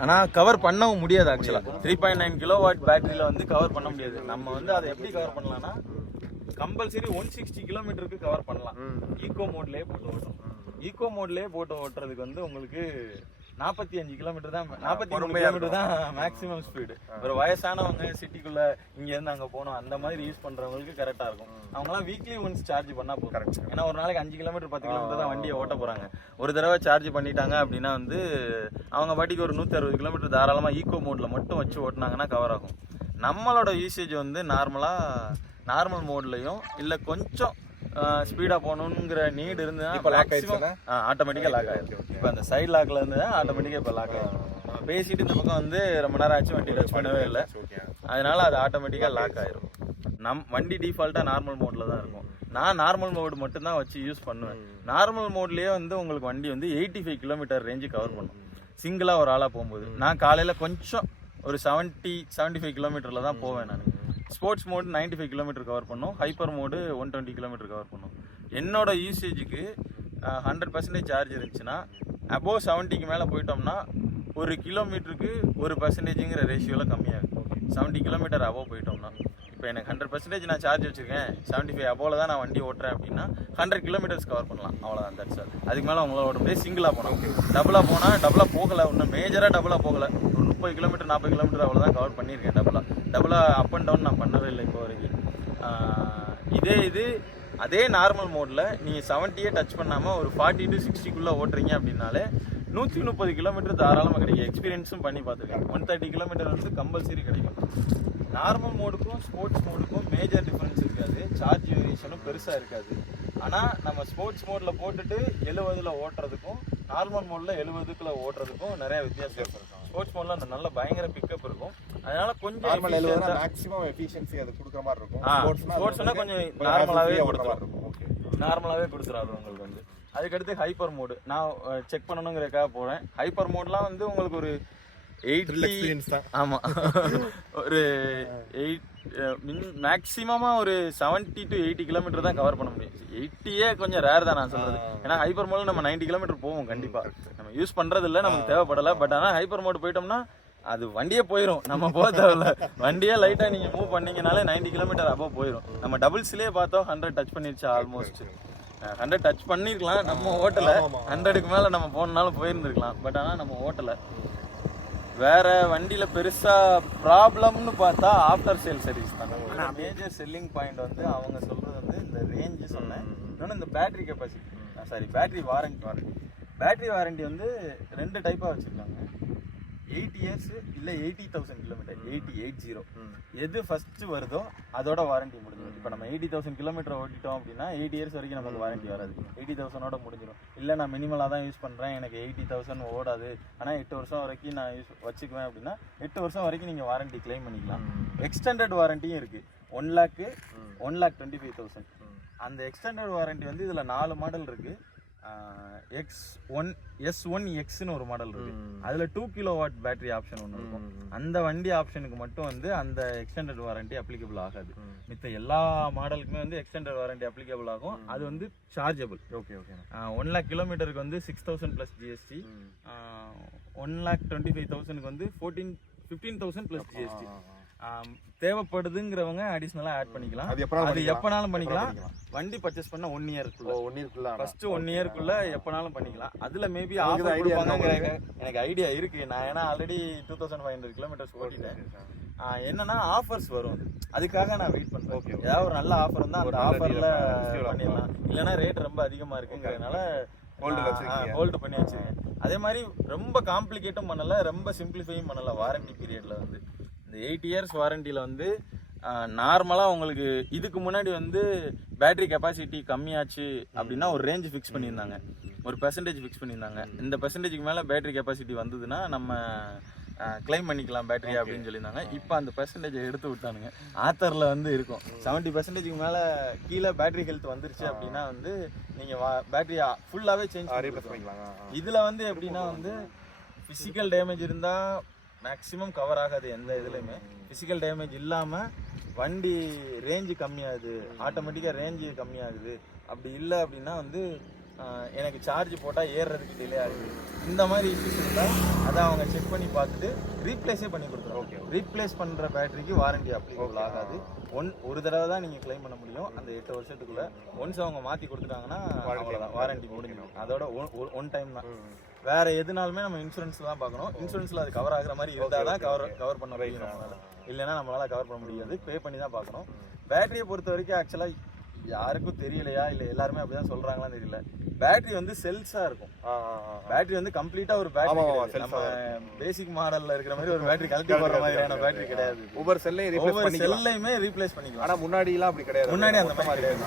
ஆனா கவர் பண்ணவும் முடியாது. ஆக்சுவலா 3.9 கிலோவாட் பேட்டரியில வந்து கவர் பண்ண முடியாது. நம்ம வந்து அதை எப்படி கவர் பண்ணலாம்னா கம்பல்சரி 160 கிலோமீட்டருக்கு கவர் பண்ணலாம். ஈகோ மோட்லயே போட்டு ஓட்டணும். ஈகோ மோட்லயே போட்டு ஓட்டுறதுக்கு வந்து உங்களுக்கு 45 கிலோமீட்டர் தான், 43 கிலோமீட்டர் தான் மேக்ஸிமம் ஸ்பீடு. ஒரு வயசானவங்க சிட்டிக்குள்ள இங்க இருந்து அங்க போகணும் அந்த மாதிரி யூஸ் பண்றவங்களுக்கு கரெக்டா இருக்கும். அவங்கலாம் வீக்லி ஒன்ஸ் சார்ஜ் பண்ணா போதும். ஏன்னா ஒரு நாளைக்கு 5 கிலோமீட்டர் 10 கிலோமீட்டர் தான் வண்டியை ஓட்ட போறாங்க. ஒரு தடவை சார்ஜ் பண்ணிட்டாங்க அப்படின்னா வந்து அவங்க பாட்டிக்கு ஒரு 160 கிலோமீட்டர் தாராளமா ஈகோ மோட்ல மட்டும் வச்சு ஓட்டினாங்கன்னா கவர் ஆகும். நம்மளோட யூசேஜ் வந்து நார்மல் மோட்லயும் இல்ல கொஞ்சம் ஸ்பீடா போகணுங்கிற நீட் இருந்ததுன்னா ஆட்டோமேட்டிக்கா லாக் ஆயிடும். இப்போ அந்த சைட் லாக்ல இருந்து ஆட்டோமேட்டிக்கா இப்போ லாக் ஆயிடும். நம்ம பேசிட்டு இந்த பக்கம் வந்து ரொம்ப நேரம் ஆச்சு வண்டி டச் பண்ணவே இல்லை, அதனால அது ஆட்டோமேட்டிக்கா லாக் ஆயிரும். வண்டி டிஃபால்ட்டா நார்மல் மோட்ல தான் இருக்கும். நான் நார்மல் மோட் மட்டும் தான் வச்சு யூஸ் பண்ணுவேன். நார்மல் மோட்லயே வந்து உங்களுக்கு வண்டி வந்து 85 கிலோமீட்டர் ரேஞ்சு கவர் பண்ணும் சிங்கிளா ஒரு ஆளா போகும்போது. நான் காலையில கொஞ்சம் ஒரு 75 கிலோமீட்டர்ல தான் போவேன். நான் ஸ்போர்ட்ஸ் மோடு 95 கிலோமீட்டர் கவர் பண்ணும், ஹைப்பர் மோடு 120 கிலோமீட்டர் கவர் பண்ணும். என்னோட யூசேஜுக்கு 100% சார்ஜ் இருந்துச்சுன்னா அபோவ் 70க்கு மேலே போயிட்டோம்னா ஒரு கிலோமீட்டருக்கு 1%ங்கிற ரேஷியோவில் கம்மியாகும். 70 கிலோமீட்டர் அபோவ் போயிட்டோம்னா இப்போ எனக்கு 100% நான் சார்ஜ் வச்சுருக்கேன், 75 அபோவில் தான் நான் வண்டி ஓட்டுறேன் அப்படின்னா 100 கிலோமீட்டர்ஸ் கவர் பண்ணலாம். அவ்வளோதான், தட்ஸ் ஆல். அதுக்கு மேலே உங்களால் ஓட்ட முடியாது. சிங்கிளாக போனோம், டபுளாக போகலை, இன்னும் மேஜராக டபுளாக போகலை. ஒரு 30 கிலோமீட்டர் 40 கிலோமீட்டர் அவ்வளோதான் கவர் பண்ணியிருக்கேன். டபுளாக அப் அண்ட் டவுன் நான் பண்ணவே இல்லை இப்போ வரைக்கும். அதே நார்மல் மோடில் நீங்கள் 70யே டச் பண்ணாமல் ஒரு 40 to 60க்குள்ளே ஓட்டுறீங்க அப்படின்னாலே 130 கிலோமீட்டர் தாராளமாக கிடைக்கும். எக்ஸ்பீரியன்ஸும் பண்ணி பார்த்துருக்கேன். 130 கிலோமீட்டர் வந்து கம்பல்சரி கிடைக்கும். நார்மல் மோடுக்கும் ஸ்போர்ட்ஸ் மோடுக்கும் மேஜர் டிஃப்ரென்ஸ் இருக்காது, சார்ஜ் வேரியேஷனும் பெருசாக இருக்காது. ஆனால் நம்ம ஸ்போர்ட்ஸ் மோடில் போட்டுட்டு 70ல் ஓட்டுறதுக்கும் நார்மல் மோடில் 70க்குள்ள ஓட்டுறதுக்கும் நிறைய வித்தியாசம் இருக்கும். ஸ்போர்ட்ஸ் மோட்ல அந்த நல்ல பயங்கர பிக்கப் இருக்கும், அதனால கொஞ்சம் மேக்ஸிமம் எஃபிஷியன்சி அது கொடுக்குற மாதிரி இருக்கும். ஸ்போர்ட்ஸ்னா கொஞ்சம் நார்மலாவே கொடுத்துறாரு உங்களுக்கு வந்து. அதுக்கடுத்து ஹைப்பர் மோடு நான் செக் பண்ணணுங்கிறதுக்காக போறேன். ஹைப்பர் மோட்லாம் வந்து உங்களுக்கு ஒரு 80 ஆமா ஒரு 8 மேக்ஸிமமா ஒரு 70 to 80 கிலோமீட்டர் தான் கவர் பண்ண முடியும். 80யே கொஞ்சம் ரேர் தான் நான் சொல்றது. ஏன்னா ஹைப்பர் மோட்ல நம்ம 90 கிலோமீட்டர் போவோம் கண்டிப்பா. நம்ம யூஸ் பண்றது இல்லை, நமக்கு தேவைப்படலை. பட் ஆனால் ஹைப்பர் மோடு போயிட்டோம்னா அது வண்டியே போயிடும், நம்ம போக தேவையில்ல. வண்டியே லைட்டா நீங்க மூவ் பண்ணீங்கனாலே 90 கிலோமீட்டர் அபோவ் போயிடும். நம்ம டபுள்ஸ்லயே பார்த்தோம் 100 டச் பண்ணிருச்சு, ஆல்மோஸ்ட் 100 டச் பண்ணிருக்கலாம். நம்ம ஓட்டல, 100க்கு மேல நம்ம போனாலும் போயிருந்துருக்கலாம். பட் ஆனா நம்ம ஓட்டல. வேற வண்டியில பெருசா ப்ராப்ளம்னு பார்த்தா ஆஃப்டர் சேல் சர்வீஸ் தான். மேஜர் செல்லிங் பாயிண்ட் வந்து அவங்க சொல்றது வந்து இந்த ரேஞ்சு சொன்னேன். இன்னொன்று இந்த battery capacity, battery warranty. Battery warranty வந்து 2 டைப்பாக வச்சுருக்காங்க. 8 இயர்ஸ் இல்லை 80,000 கிலோமீட்டர். 80 எது ஃபர்ஸ்ட் வருதோ அதோட வாரண்டி முடிஞ்சிடும். இப்போ நம்ம 80,000 கிலோமீட்டர் ஓட்டிட்டோம் அப்படின்னா 8 இயர்ஸ் வரைக்கும் நமக்கு வாரண்டி வராது. 80,000ஓட முடிஞ்சிடும். இல்லை நான் மினிமலாக தான் யூஸ் பண்ணுறேன், எனக்கு 80,000 ஓடாது, ஆனால் 8 வருஷம் வரைக்கும் நான் வச்சுக்குவேன் அப்படின்னா 8 வருஷம் வரைக்கும் நீங்கள் வாரண்டி கிளைம் பண்ணிக்கலாம். எக்ஸ்டெண்டட் வாரண்டியும் இருக்குது. 1,25,000. அந்த எக்ஸ்டெண்டட் வாரண்டி வந்து இதில் 4 மாடல் இருக்குது. S1Xன்னு ஒரு மாடல் இருக்கு. அதுல 2 கிலோவாட் பேட்டரி ஆப்ஷன் ஒன்று இருக்கும். அந்த வண்டி ஆப்ஷனுக்கு மட்டும் வந்து அந்த எக்ஸ்டெண்டட் வாரண்டி அப்ளிகபிள் ஆகாது. மித்த எல்லா மாடலுக்குமே வந்து எக்ஸ்டெண்டட் வாரண்டி அப்ளிகபிள் ஆகும். அது வந்து சார்ஜபிள். 1 lakh கிலோமீட்டருக்கு வந்து 6,000 + GST. 1,25,000க்கு வந்து 15,000 + GST. தேவைப்படுதுங்கிறவங்க அடிஷனலா ஆட் பண்ணிக்கலாம். அது எப்பனாலும் பண்ணிக்கலாம். வண்டி பர்ச்சேஸ் பண்ண 1 இயர்க்குள்ள ஃபர்ஸ்ட் 1 இயர்க்குள்ள எப்பனாலும் பண்ணிக்கலாம். அதுல மேபி ஆஃபர் கொடுப்பாங்கங்கறாங்க எனக்கு ஐடியா இருக்கு. நான் ஏன்னா ஆல்ரெடி 2500 கிலோமீட்டர்ஸ் ஓட்டிட்டேன். என்னன்னா ஆஃபர்ஸ் வரும், அதுக்காக நான் வெயிட் பண்றேன். ஏதாவது ஒரு நல்ல ஆஃபர் இருந்தா அந்த ஆஃபர்ல பண்ணிடலாம். இல்லைன்னா ரேட் ரொம்ப அதிகமா இருக்குங்கிறதுனால ஹோல்டு பண்ணி வச்சிருக்கேன். அதே மாதிரி ரொம்ப காம்ப்ளிகேட்டும் பண்ணல, ரொம்ப சிம்பிளிஃபையும் பண்ணல. வாரண்டி பீரியட்ல வந்து இந்த 8 இயர்ஸ் வாரண்டியில் வந்து நார்மலாக உங்களுக்கு இதுக்கு முன்னாடி வந்து பேட்டரி கெப்பாசிட்டி கம்மியாச்சு அப்படின்னா ஒரு ரேஞ்ச் ஃபிக்ஸ் பண்ணியிருந்தாங்க, ஒரு பெர்சன்டேஜ் ஃபிக்ஸ் பண்ணியிருந்தாங்க. இந்த பெர்சன்டேஜுக்கு மேலே பேட்டரி கெப்பாசிட்டி வந்ததுன்னா நம்ம கிளைம் பண்ணிக்கலாம் பேட்டரி அப்படின்னு சொல்லியிருந்தாங்க. இப்போ அந்த பெர்சன்டேஜ் எடுத்து விட்டானுங்க. ஆத்தரில் வந்து இருக்கும் 70% மேலே கீழே பேட்டரி ஹெல்த் வந்துருச்சு அப்படின்னா வந்து நீங்கள் பேட்டரியை ஃபுல்லாகவே சேஞ்ச் பண்ணிக்கலாம். இதில் வந்து எப்படின்னா வந்து ஃபிசிக்கல் டேமேஜ் இருந்தால் மேக்ஸிமம் கவர் ஆகாது எந்த இதுலையுமே. ஃபிசிக்கல் டேமேஜ் இல்லாமல் வண்டி ரேஞ்சு கம்மியாகுது, ஆட்டோமேட்டிக்காக ரேஞ்சு கம்மியாகுது. அப்படி இல்லை அப்படின்னா வந்து எனக்கு சார்ஜ் போட்டால் ஏறுறதுக்கு டிலே ஆகுது, இந்த மாதிரி இஷ்யூஸ் இருந்தால் அதை அவங்க செக் பண்ணி பார்த்துட்டு ரீப்ளேஸே பண்ணி கொடுத்துருவோம். ரீப்ளேஸ் பண்ணுற பேட்டரிக்கு வாரண்டி அப்ளிகபிள் ஆகாது. ஒரு தடவை தான் நீங்கள் கிளைம் பண்ண முடியும் அந்த 8 வருஷத்துக்குள்ளே. ஒன்ஸ் அவங்க மாற்றி கொடுத்துட்டாங்கன்னா அவ்வளோதான், வாரண்டி முடிஞ்சிடும். அதோட ஒன் டைம் தான். வேற எதுனாலுமே நம்ம இன்சூரன்ஸ் தான் பார்க்கணும். இன்சூரன்ஸில் அது கவர் ஆகிற மாதிரி இருந்தால் தான் கவர் பண்ண முடியும் நம்மளால். இல்லைன்னா நம்மளால் கவர் பண்ண முடியாது, பே பண்ணி தான் பார்க்கணும். பேட்டரியை பொறுத்த வரைக்கும் ஆக்சுவலாக யாருக்கும் தெரியலையா இல்லை எல்லாருமே அப்படிதான் சொல்றாங்களான்னு தெரியல. பேட்டரி வந்து செல்ஸா இருக்கும். பேட்டரி வந்து கம்ப்ளீட்டா ஒரு பேட்டரி நம்ம பேசிக் மாடல்ல இருக்கிற மாதிரி ஒரு பேட்டரி கழட்டி போடுற மாதிரியான பேட்டரி கிடையாது. ஒவ்வொரு செல்லையுமே ரீப்ளேஸ் பண்ணிக்கலாம். ஆனா முன்னாடி எல்லாம் அப்படி கிடையாது. முன்னாடி அந்த மாதிரி கிடையாது.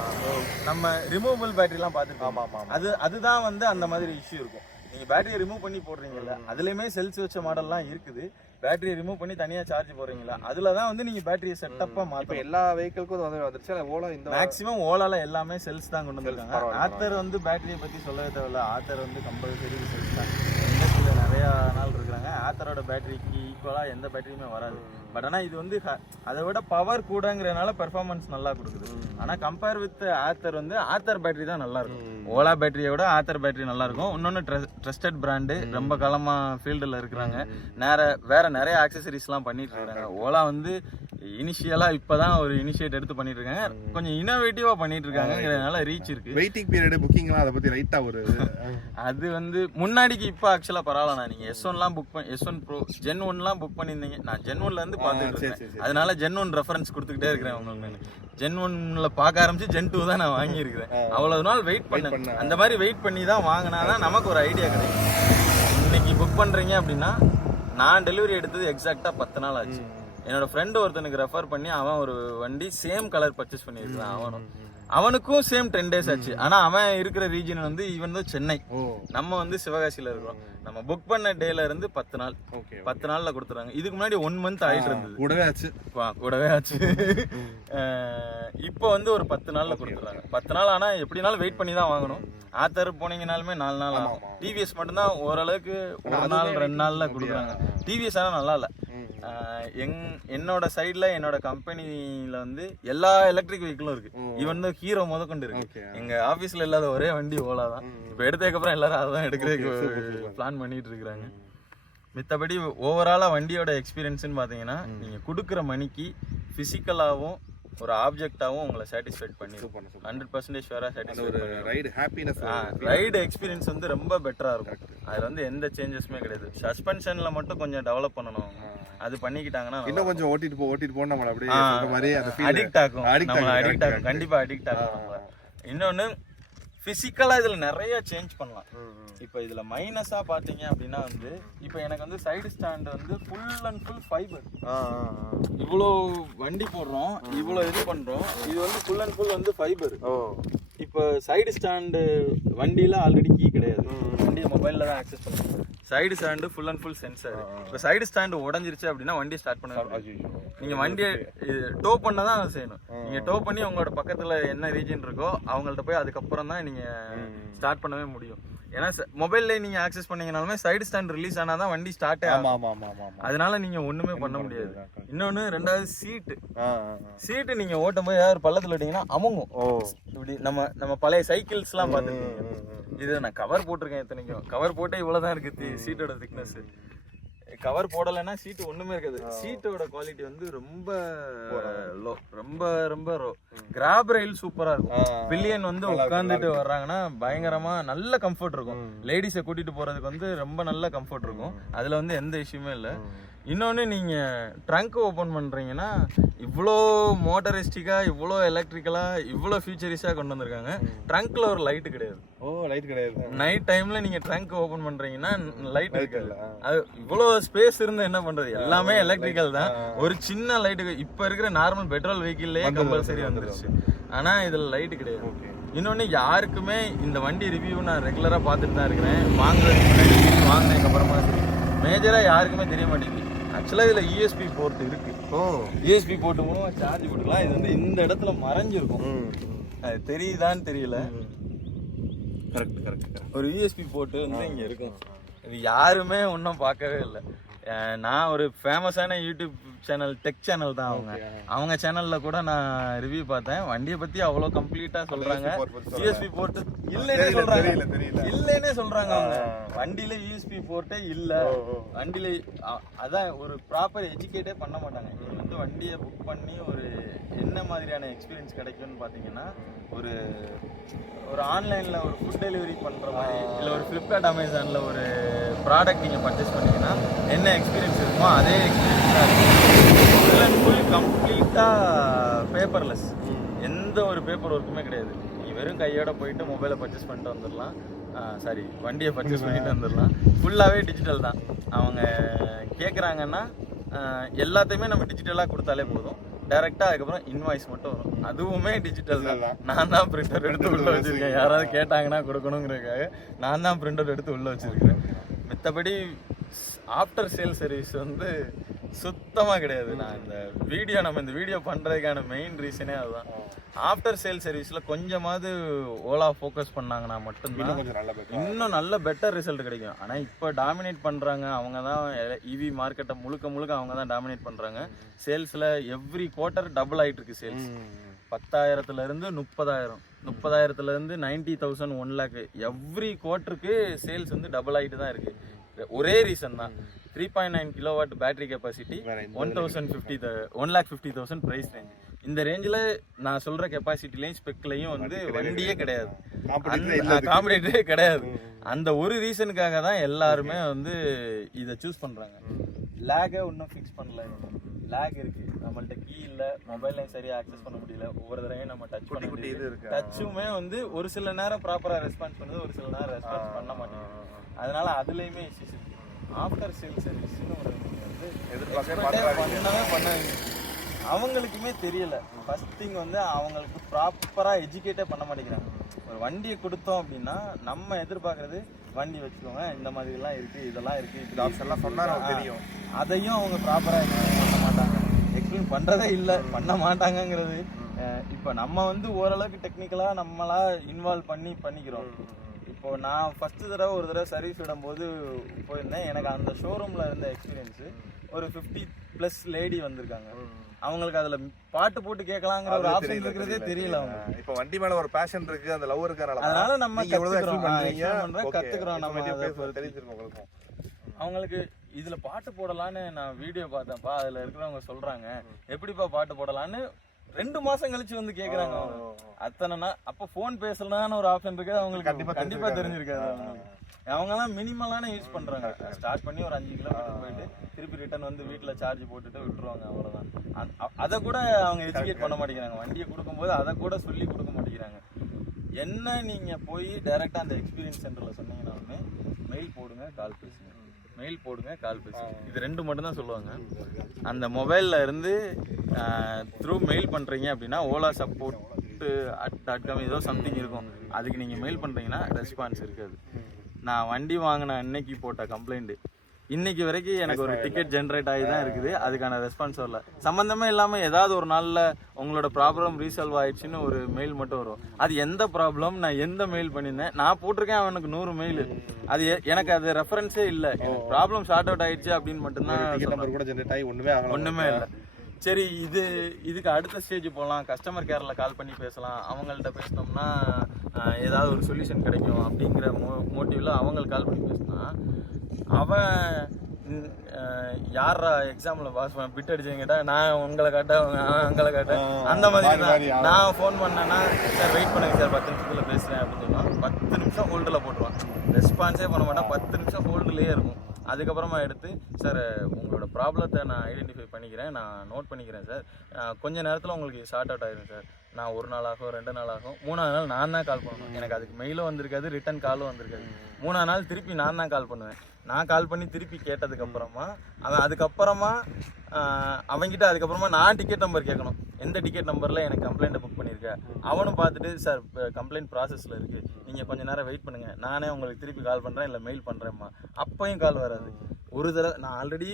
நம்ம ரிமூவபிள் பேட்டரி எல்லாம் பார்த்துருக்கோம். அதுதான் வந்து அந்த மாதிரி இஷ்யூ இருக்கும். நீங்க பேட்டரியை ரிமூவ் பண்ணி போடுறீங்கல்ல, அதுலயுமே செல்ஸ் வச்ச மாடல்லாம் இருக்குது. பேட்டரியை ரிமூவ் பண்ணி தனியா சார்ஜ் போடுறீங்களா, அதுலதான் வந்து நீங்க பேட்டரியை செட்டப்பா மாத்தணும். எல்லா வெஹிக்கிள்க்கும் வந்துருச்சு. ஓலா இந்த மேக்ஸிமம் ஓலால எல்லாமே செல்ஸ் தான் கொண்டு வந்திருக்காங்க. ஆத்தர் வந்து பேட்டரியை பத்தி சொல்லவே தேவையில்ல. ஆத்தர் வந்து கம்பல்சரி செல்ஸ் தான். இண்டஸ்ட்ரியில நிறைய நாள் இருக்கிறாங்க. ஆத்தரோட பேட்டரிக்கு ஈக்குவலா எந்த பேட்டரியுமே வராது. பட் ஆனா இது வந்து அதை விட பவர் கூடங்கிறதுனால பெர்ஃபார்மன்ஸ் நல்லா கொடுக்குது. ஆனா கம்பேர் வித் ஆத்தர் வந்து ஆத்தர் பேட்டரி தான் நல்லா இருக்கும். ஓலா பேட்டரியை விட ஆத்தர் பேட்டரி நல்லா இருக்கும். இன்னொன்னு ட்ரஸ்டட் பிராண்டு, ரொம்ப காலமா ஃபீல்டில் இருக்கிறாங்க. வேற நிறைய ஆக்சசரிஸ்லாம் பண்ணிட்டு இருக்காங்க. ஓலா வந்து இனிஷியலா இப்பதான் ஒரு இனிஷியேட் எடுத்து பண்ணிட்டு இருக்காங்க. கொஞ்சம் இனோவேட்டிவா பண்ணிட்டு இருக்காங்கங்கிறதுனால ரீச் இருக்கு. வெயிட்டிங் பீரியட் புக்கிங்லாம் அதை பத்தி ரைட்டா ஒரு அது வந்து முன்னாடிக்கு இப்போ ஆக்சுவலா பரவாயில்ல. நீங்க S1லாம் புக் பண்ணி S1 Pro Gen 1லாம் புக் பண்ணியிருந்தீங்க. நான் Gen 1ல இருந்து பார்த்துட்டு, அதனால Gen 1 ரெஃபரன்ஸ் கொடுத்துக்கிட்டே இருக்கிறேன் உங்களுக்கு. Gen 1ல பார்க்க ஆரம்பிச்சு Gen 2 தான் நான் வாங்கியிருக்கிறேன். அவ்வளவு நாள் வெயிட் பண்ணேன். அந்த மாதிரி வெயிட் பண்ணி தான் வாங்கினாதான் நமக்கு ஒரு ஐடியா கிடைக்கும். இன்னைக்கு புக் பண்றீங்க அப்படின்னா, நான் டெலிவரி எடுத்தது எக்ஸாக்டா 10 நாள் ஆச்சு. என்னோட ஃப்ரெண்டு ஒருத்தனுக்கு ரெஃபர் பண்ணி அவன் ஒரு வண்டி சேம் கலர் பர்ச்சேஸ் பண்ணியிருக்கான். அவனுக்கும் சேம் 10 days ஆச்சு. ஆனா அவன் இருக்கிற ரீஜன் வந்து இவன் தான் சென்னை, நம்ம வந்து சிவகாசியில இருக்கிறோம். நம்ம புக் பண்ண டேல இருந்து 10 நாள் 10 நாள்ல கொடுத்துறாங்க. இதுக்கு முன்னாடி 1 month ஆயிட்டு இருந்தது. கூடவே ஆச்சு. இப்போ வந்து ஒரு 10 நாள்ல கொடுத்துறாங்க. 10 நாள் ஆனா எப்படினாலும் வெயிட் பண்ணி தான் வாங்கணும். ஆத்தர் போனீங்கனாலுமே 4 நாள் ஆகும். டிவிஎஸ் மட்டும்தான் ஓரளவுக்கு 1 நாள் 2 நாள்ல கொடுக்குறாங்க. டிவிஎஸ் ஆனா நல்லா இல்ல. என்னோட சைட்ல என்னோட கம்பெனில வந்து எல்லா எலக்ட்ரிக் வெஹிக்கிளும் இருக்கு. ஈவன் ஹீரோ முதற்கொண்டு இருக்கு. எங்க ஆபீஸ்ல இல்லாத ஒரே வண்டி ஓலா தான். இப்ப எடுத்ததுக்கு அப்புறம் எல்லாரும் அதான் எடுக்கிறதுக்கு பிளான் பண்ணிட்டு இருக்காங்க. மித்தபடி ஓவராலா வண்டியோட எக்ஸ்பீரியன்ஸ்னு பாத்தீங்கன்னா, நீங்க கொடுக்குற மணிக்கு பிசிக்கலாவும் ஒரு ஆப்ஜெக்டாவும் உங்களை சாட்டிஸ்ஃபைட் பண்ணி 100% ஷுவரா சாட்டிஸ்ஃபைட் பண்ணி ரைடு எக்ஸ்பீரியன்ஸ் வந்து ரொம்ப பெட்டரா இருக்கும். அதுல வந்து எந்த சேஞ்சஸுமே கிடையாது. சஸ்பென்ஷன்ல மட்டும் கொஞ்சம் டெவலப் பண்ணணும். அது பண்ணிக்கிட்டாங்கன்னா இன்னும் கொஞ்சம் ஓட்டிட்டு போ நம்ம அப்படியே அடிக்ட் ஆகும். கண்டிப்பா அடிக்ட் ஆகும். இன்னொன்னு பிசிக்கலா இதுல நிறைய சேஞ்ச் பண்ணலாம். இப்போ இதுல மைனஸா பாத்தீங்க அப்படின்னா வந்து, இப்போ எனக்கு வந்து சைடு ஸ்டாண்ட் வந்து ஃபுல் அண்ட் ஃபுல் ஃபைபர். இவ்வளோ வண்டி போடுறோம், இவ்வளோ இது பண்றோம், இது வந்து ஃபுல் அண்ட் ஃபுல் வந்து ஃபைபர். இப்போ சைடு ஸ்டாண்டு வண்டியில ஆல்ரெடி கீ கிடையாது. வண்டியை மொபைல்ல தான் ஆக்சஸ் பண்ணுவோம். Side stand full and full sensor. இப்போ சைடு ஸ்டாண்டு உடஞ்சிருச்சு அப்படின்னா வண்டியை ஸ்டார்ட் பண்ண, நீங்க வண்டியை டோ பண்ண தான் அதை செய்யணும். நீங்க டோ பண்ணி உங்களோட பக்கத்துல என்ன ரீஜன் இருக்கோ அவங்கள்ட்ட போய் அதுக்கப்புறம் தான் நீங்க ஸ்டார்ட் பண்ணவே முடியும். ஏன்னா மொபைல்ல நீங்க ஆக்சஸ் பண்ணீங்கனாலுமே சைடு ஸ்டாண்ட் ரிலீஸ் ஆனாதான் வண்டி ஸ்டார்ட்டே ஆகும். அதனால நீங்க ஒண்ணுமே பண்ண முடியாது. இன்னொன்னு, ரெண்டாவது சீட்டு நீங்க ஓட்டும் போது ஏதாவது பள்ளத்துல விட்டீங்கன்னா அமுங்கும். இப்படி நம்ம பழைய சைக்கிள்ஸ் எல்லாம் பார்த்துருக்கீங்க. இது நான் கவர் போட்டிருக்கேன். எத்தனைக்கும் கவர் போட்டே இவ்வளவுதான் இருக்கு சீட்டோட திக்னஸ். கவர் போடலைன்னா சீட்டு ஒண்ணுமே இருக்காது. சீட்டோட குவாலிட்டி வந்து ரொம்ப லோ, ரொம்ப ரொம்ப லோ. கிராப் ரயில் சூப்பரா இருக்கும். பில்லியன் வந்து உட்காந்துட்டு வர்றாங்கன்னா பயங்கரமா நல்ல கம்ஃபர்ட் இருக்கும். லேடிஸை கூட்டிட்டு போறதுக்கு வந்து ரொம்ப நல்ல கம்ஃபர்ட் இருக்கும். அதுல வந்து எந்த இஷ்யூமே இல்லை. இன்னொன்று, நீங்கள் ட்ரங்க் ஓப்பன் பண்ணுறீங்கன்னா இவ்வளோ மோட்டரிஸ்டிக்கா, இவ்வளோ எலக்ட்ரிக்கலா, இவ்வளோ ஃபியூச்சரிஸாக கொண்டு வந்திருக்காங்க. ட்ரங்க்ல ஒரு லைட்டு கிடையாது. லைட் கிடையாது. நைட் டைம்ல நீங்க ட்ரங்க் ஓபன் பண்றீங்கன்னா லைட் இருக்காது. அது இவ்வளோ ஸ்பேஸ் இருந்து என்ன பண்றது? எல்லாமே எலக்ட்ரிக்கல் தான். ஒரு சின்ன லைட்டு இப்ப இருக்கிற நார்மல் பெட்ரோல் வெஹிக்கிள்லயே கம்பல்சரி வந்துருச்சு. ஆனா இதுல லைட் கிடையாது. இன்னொன்னு, யாருக்குமே இந்த வண்டி ரிவ்யூ நான் ரெகுலரா பார்த்துட்டு தான் இருக்கிறேன். வாங்குறதுக்கு முன்னாடி வாங்கினதுக்கு அப்புறமா சரி, மேஜராக யாருக்குமே தெரிய மாட்டேங்குது. ஆக்சுவலாக இதில் யூஎஸ்பி போர்ட் இருக்கு. யூஎஸ்பி போர்ட் மூலமாக சார்ஜ் போட்டுக்கலாம். இது வந்து இந்த இடத்துல மறைஞ்சிருக்கும், அது தெரியுதான்னு தெரியல. கரெக்ட். ஒரு யூஎஸ்பி போர்ட்டு வந்து இங்கே இருக்கும். இது யாருமே ஒன்றும் பார்க்கவே இல்லை. நான் ஒரு ஃபேமஸான யூடியூப் சேனல், டெக் சேனல் தான் அவங்க சேனலில் கூட நான் ரிவ்யூ பார்த்தேன். வண்டியை பற்றி அவ்வளோ கம்ப்ளீட்டாக சொல்கிறாங்க. யூஎஸ்பி போர்ட்டு இல்லைன்னே சொல்கிறாங்க அவங்க. வண்டியில் யூஎஸ்பி போர்ட்டே இல்லை. வண்டியில் அதான் ஒரு ப்ராப்பர் எஜுகேட்டே பண்ண மாட்டாங்க. இங்கே வந்து வண்டியை புக் பண்ணி ஒரு என்ன மாதிரியான எக்ஸ்பீரியன்ஸ் கிடைக்கும்னு பார்த்தீங்கன்னா, ஒரு ஆன்லைனில் ஒரு ஃபுட் டெலிவரி பண்ணுற மாதிரி, இல்லை ஒரு ஃப்ளிப்கார்ட், அமேசானில் ஒரு ப்ராடக்ட் நீங்கள் பர்ச்சேஸ் பண்ணிங்கன்னா என்ன எக்ஸ்பீரியன்ஸ் இருக்குமோ அதே எக்ஸ்பீரியன்ஸ் தான் இருக்கும். ஃபுல் அண்ட் ஃபுல் கம்ப்ளீட்டாக பேப்பர்லெஸ். எந்த ஒரு பேப்பர் ஒர்க்குமே கிடையாது. நீங்கள் வெறும் கையோட போயிட்டு மொபைலை பர்ச்சேஸ் பண்ணிட்டு வந்துடலாம். வண்டியை பர்ச்சேஸ் பண்ணிட்டு வந்துடலாம். ஃபுல்லாகவே டிஜிட்டல் தான். அவங்க கேட்குறாங்கன்னா எல்லாத்தையுமே நம்ம டிஜிட்டலாக கொடுத்தாலே போதும். டைரெக்டாக அதுக்கப்புறம் இன்வாய்ஸ் மட்டும் வரும். அதுவுமே டிஜிட்டல் தான். நான் தான் பிரிண்டர் எடுத்து உள்ளே வச்சுருக்கேன். யாராவது கேட்டாங்கன்னா கொடுக்கணுங்கிறதுக்காக நான் தான் பிரிண்டர் எடுத்து உள்ளே வச்சுருக்கேன். மற்றபடி ஆஃப்டர் சேல் சர்வீஸ் வந்து சுத்தமாக கிடையாது. நம்ம இந்த வீடியோ பண்ணுறதுக்கான மெயின் ரீசனே அதுதான். ஆஃப்டர் சேல் சர்வீஸில் கொஞ்சமாவது ஓலா ஃபோக்கஸ் பண்ணாங்கன்னா மட்டும்தான் இன்னும் நல்ல பெட்டர் ரிசல்ட் கிடைக்கும். ஆனால் இப்போ டாமினேட் பண்ணுறாங்க அவங்க தான். இவி மார்க்கெட்டை முழுக்க அவங்க தான் டாமினேட் பண்ணுறாங்க. சேல்ஸில் எவ்ரி குவார்ட்டர் டபுள் ஆகிட்டு இருக்கு சேல்ஸ். 10,000 30,000, 30,000 90,000, 1 lakh எவ்ரி குவார்ட்டருக்கு சேல்ஸ் வந்து டபுள் ஆகிட்டு தான் இருக்குது. ஒரே ரீசன் தான், 3.9 kilowatt battery capacity, 1,50,000 price range. இந்த ரேஞ்சில் நான் சொல்கிற கெப்பாசிட்டிலையும் ஸ்பெக்லையும் வந்து வண்டியே கிடையாது, காம்படிட்டரே கிடையாது. அந்த ஒரு ரீசனுக்காக தான் எல்லாருமே வந்து இதை சூஸ் பண்ணுறாங்க. லேகை ஒன்றும் ஃபிக்ஸ் பண்ணல. லேக் இருக்கு, நம்மள்ட்ட கீ இல்லை, மொபைல்லையும் சரியாக ஆக்சஸ் பண்ண முடியல. ஒவ்வொரு தடவையும் நம்ம டச் பண்ண முடியுது. டச்சுமே வந்து ஒரு சில நேரம் ப்ராப்பராக ரெஸ்பான்ஸ் பண்ணுது, ஒரு சில நேரம் ரெஸ்பான்ஸ் பண்ண மாட்டேங்குது. அதனால அதுலேயுமே இஷ்யூஸ் இருக்கு. ஆஃப்டர் சேல் சர்வீஸ்னு ஒரு வந்து பண்ணவே அவங்களுக்குமே தெரியல. ஃபர்ஸ்ட் திங் வந்து அவங்களுக்கு ப்ராப்பராக எஜுகேட்டே பண்ண மாட்டேங்கிறாங்க. ஒரு வண்டியை கொடுத்தோம் அப்படின்னா நம்ம எதிர்பார்க்கறது வண்டி வச்சுக்கோங்க, இந்த மாதிரிலாம் இருக்குது, இதெல்லாம் இருக்குது, இப்படி ஆப்ஷன்லாம் சொன்னால் தெரியும். அதையும் அவங்க ப்ராப்பராக எக்ஸ்பிளைன் பண்ண மாட்டாங்க. எக்ஸ்பிளைன் பண்ணுறதே இல்லை, பண்ண மாட்டாங்கங்கிறது. இப்போ நம்ம வந்து ஓரளவுக்கு டெக்னிக்கலாக நம்மளா இன்வால்வ் பண்ணிக்கிறோம். இப்போ நான் ஒரு தடவை சர்வீஸ் விடும்போது போயிருந்தேன். எனக்கு அந்த ஷோரூமில் இருந்த எக்ஸ்பீரியன்ஸு, ஒரு 50+ லேடி வந்திருக்காங்க. அவங்களுக்கு அதுல பாட்டு போட்டு கேட்கலாங்கிற ஒரு ஆப்ஷன் இருக்கிறதே தெரியல. அவங்க இப்போ வண்டி மேல ஒரு பேஷன் இருக்கு, அந்த லவ் இருக்கறனால அதனால நம்ம கத்துக்கிறோம். நம்ம அவங்களுக்கு இதுல பாட்டு போடலான்னு நான் வீடியோ பார்த்தேன்ப்பா, அதுல இருக்கிறவங்க சொல்றாங்க எப்படிப்பா பாட்டு போடலான்னு 2 மாசம் கழிச்சு வந்து கேக்குறாங்க. அத்தனை அப்ப போன் பேசலான்னு ஒரு ஆப்ஷன் இருக்கு, அவங்களுக்கு கண்டிப்பா தெரிஞ்சிருக்காது. அவங்க எல்லாம் மினிமலான யூஸ் பண்றாங்க. ஸ்டார்ட் பண்ணி ஒரு 5 கிலோமீட்டர் போயிட்டு திருப்பி ரிட்டர்ன் வந்து வீட்டுல சார்ஜ் போட்டுட்டு விட்டுருவாங்க, அவ்வளவுதான். அதை கூட அவங்க எஜுகேட் பண்ண மாட்டேங்கிறாங்க. வண்டியை கொடுக்கும்போது அதை கூட சொல்லி கொடுக்க மாட்டேங்கிறாங்க. என்ன நீங்க போய் டைரக்டா அந்த எக்ஸ்பீரியன்ஸ் சென்டர்ல சொன்னீங்கன்னா ஒன்று, மெயில் போடுங்க, கால் பேசுங்க, மெயில் போடுங்க, கால் பேசுங்க, இது 2 மட்டும் தான் சொல்லுவாங்க. அந்த மொபைல்ல இருந்து த்ரூ மெயில் பண்றீங்க அப்படின்னா ஓலா support@.com ஏதோ சம்திங் இருக்கும். அதுக்கு நீங்க மெயில் பண்றீங்கன்னா ரெஸ்பான்ஸ் இருக்காது. நான் வண்டி வாங்கின அன்னைக்கு போட்ட கம்ப்ளைண்ட் இன்னைக்கு வரைக்கும் எனக்கு ஒரு டிக்கெட் ஜென்ரேட் ஆகி தான் இருக்குது. அதுக்கான ரெஸ்பான்ஸ் வரல. சம்மந்தமே இல்லாமல் ஏதாவது ஒரு நாளில் உங்களோட ப்ராப்ளம் ரீசால்வ் ஆயிடுச்சுன்னு ஒரு மெயில் மட்டும் வரும். அது எந்த ப்ராப்ளம், நான் எந்த மெயில் பண்ணியிருந்தேன், நான் போட்டிருக்கேன் அவனுக்கு 100 மெயில், அது எனக்கு அது ரெஃபரன்ஸே இல்லை. ப்ராப்ளம் ஷார்ட் அவுட் ஆயிடுச்சு அப்படின்னு மட்டும்தான். ஒன்றுமே இல்லை. சரி, இதுக்கு அடுத்த ஸ்டேஜ் போகலாம், கஸ்டமர் கேரில் கால் பண்ணி பேசலாம், அவங்கள்ட்ட பேசினோம்னா ஏதாவது ஒரு சொல்யூஷன் கிடைக்கும் அப்படிங்கிற மோட்டிவில் அவங்களுக்கு கால் பண்ணி பேசினா, அவன் யாரா எக்ஸாம்பிள் பாஸ் பிட் அடிச்சு கேட்டால் நான் உங்களை காட்ட அங்களை காட்ட அந்த மாதிரி தான். நான் ஃபோன் பண்ணேன்னா சார் வெயிட் பண்ணுங்க சார் 10 நிமிஷத்தில் பேசுகிறேன் அப்படின்னு சொல்லுவான். 10 நிமிஷம் ஹோல்டில் போட்டுருவான், ரெஸ்பான்ஸே பண்ண மாட்டான். 10 நிமிஷம் ஹோல்டுலேயே இருக்கும். அதுக்கப்புறமா எடுத்து சார் உங்களோட ப்ராப்ளத்தை நான் ஐடென்டிஃபை பண்ணிக்கிறேன், நான் நோட் பண்ணிக்கிறேன் சார், கொஞ்ச நேரத்தில் உங்களுக்கு ஷார்ட் அவுட் ஆயிடும் சார். நான் 1 நாள் ஆகும், 2 நாள் ஆகும், 3ஆவது நாள் நான் தான் கால் பண்ணுவேன். எனக்கு அதுக்கு மெயிலும் வந்திருக்காது, ரிட்டன் காலும் வந்திருக்காது. 3ஆவது நாள் திருப்பி நான் தான் கால் பண்ணுவேன். நான் கால் பண்ணி திருப்பி கேட்டதுக்கப்புறமா அவன் அதுக்கப்புறமா அவங்ககிட்ட அதுக்கப்புறமா நான் டிக்கெட் நம்பர் கேட்கணும். எந்த டிக்கெட் நம்பரில் எனக்கு கம்ப்ளைண்ட்டை புக் பண்ணியிருக்கேன். அவனும் பார்த்துட்டு சார் கம்ப்ளைண்ட் ப்ராசஸில் இருக்குது, நீங்கள் கொஞ்சம் நேரம் வெயிட் பண்ணுங்கள், நானே உங்களுக்கு திருப்பி கால் பண்ணுறேன் இல்லை மெயில் பண்ணுறேம்மா. அப்பையும் கால் வராது. ஒரு தடவை நான் ஆல்ரெடி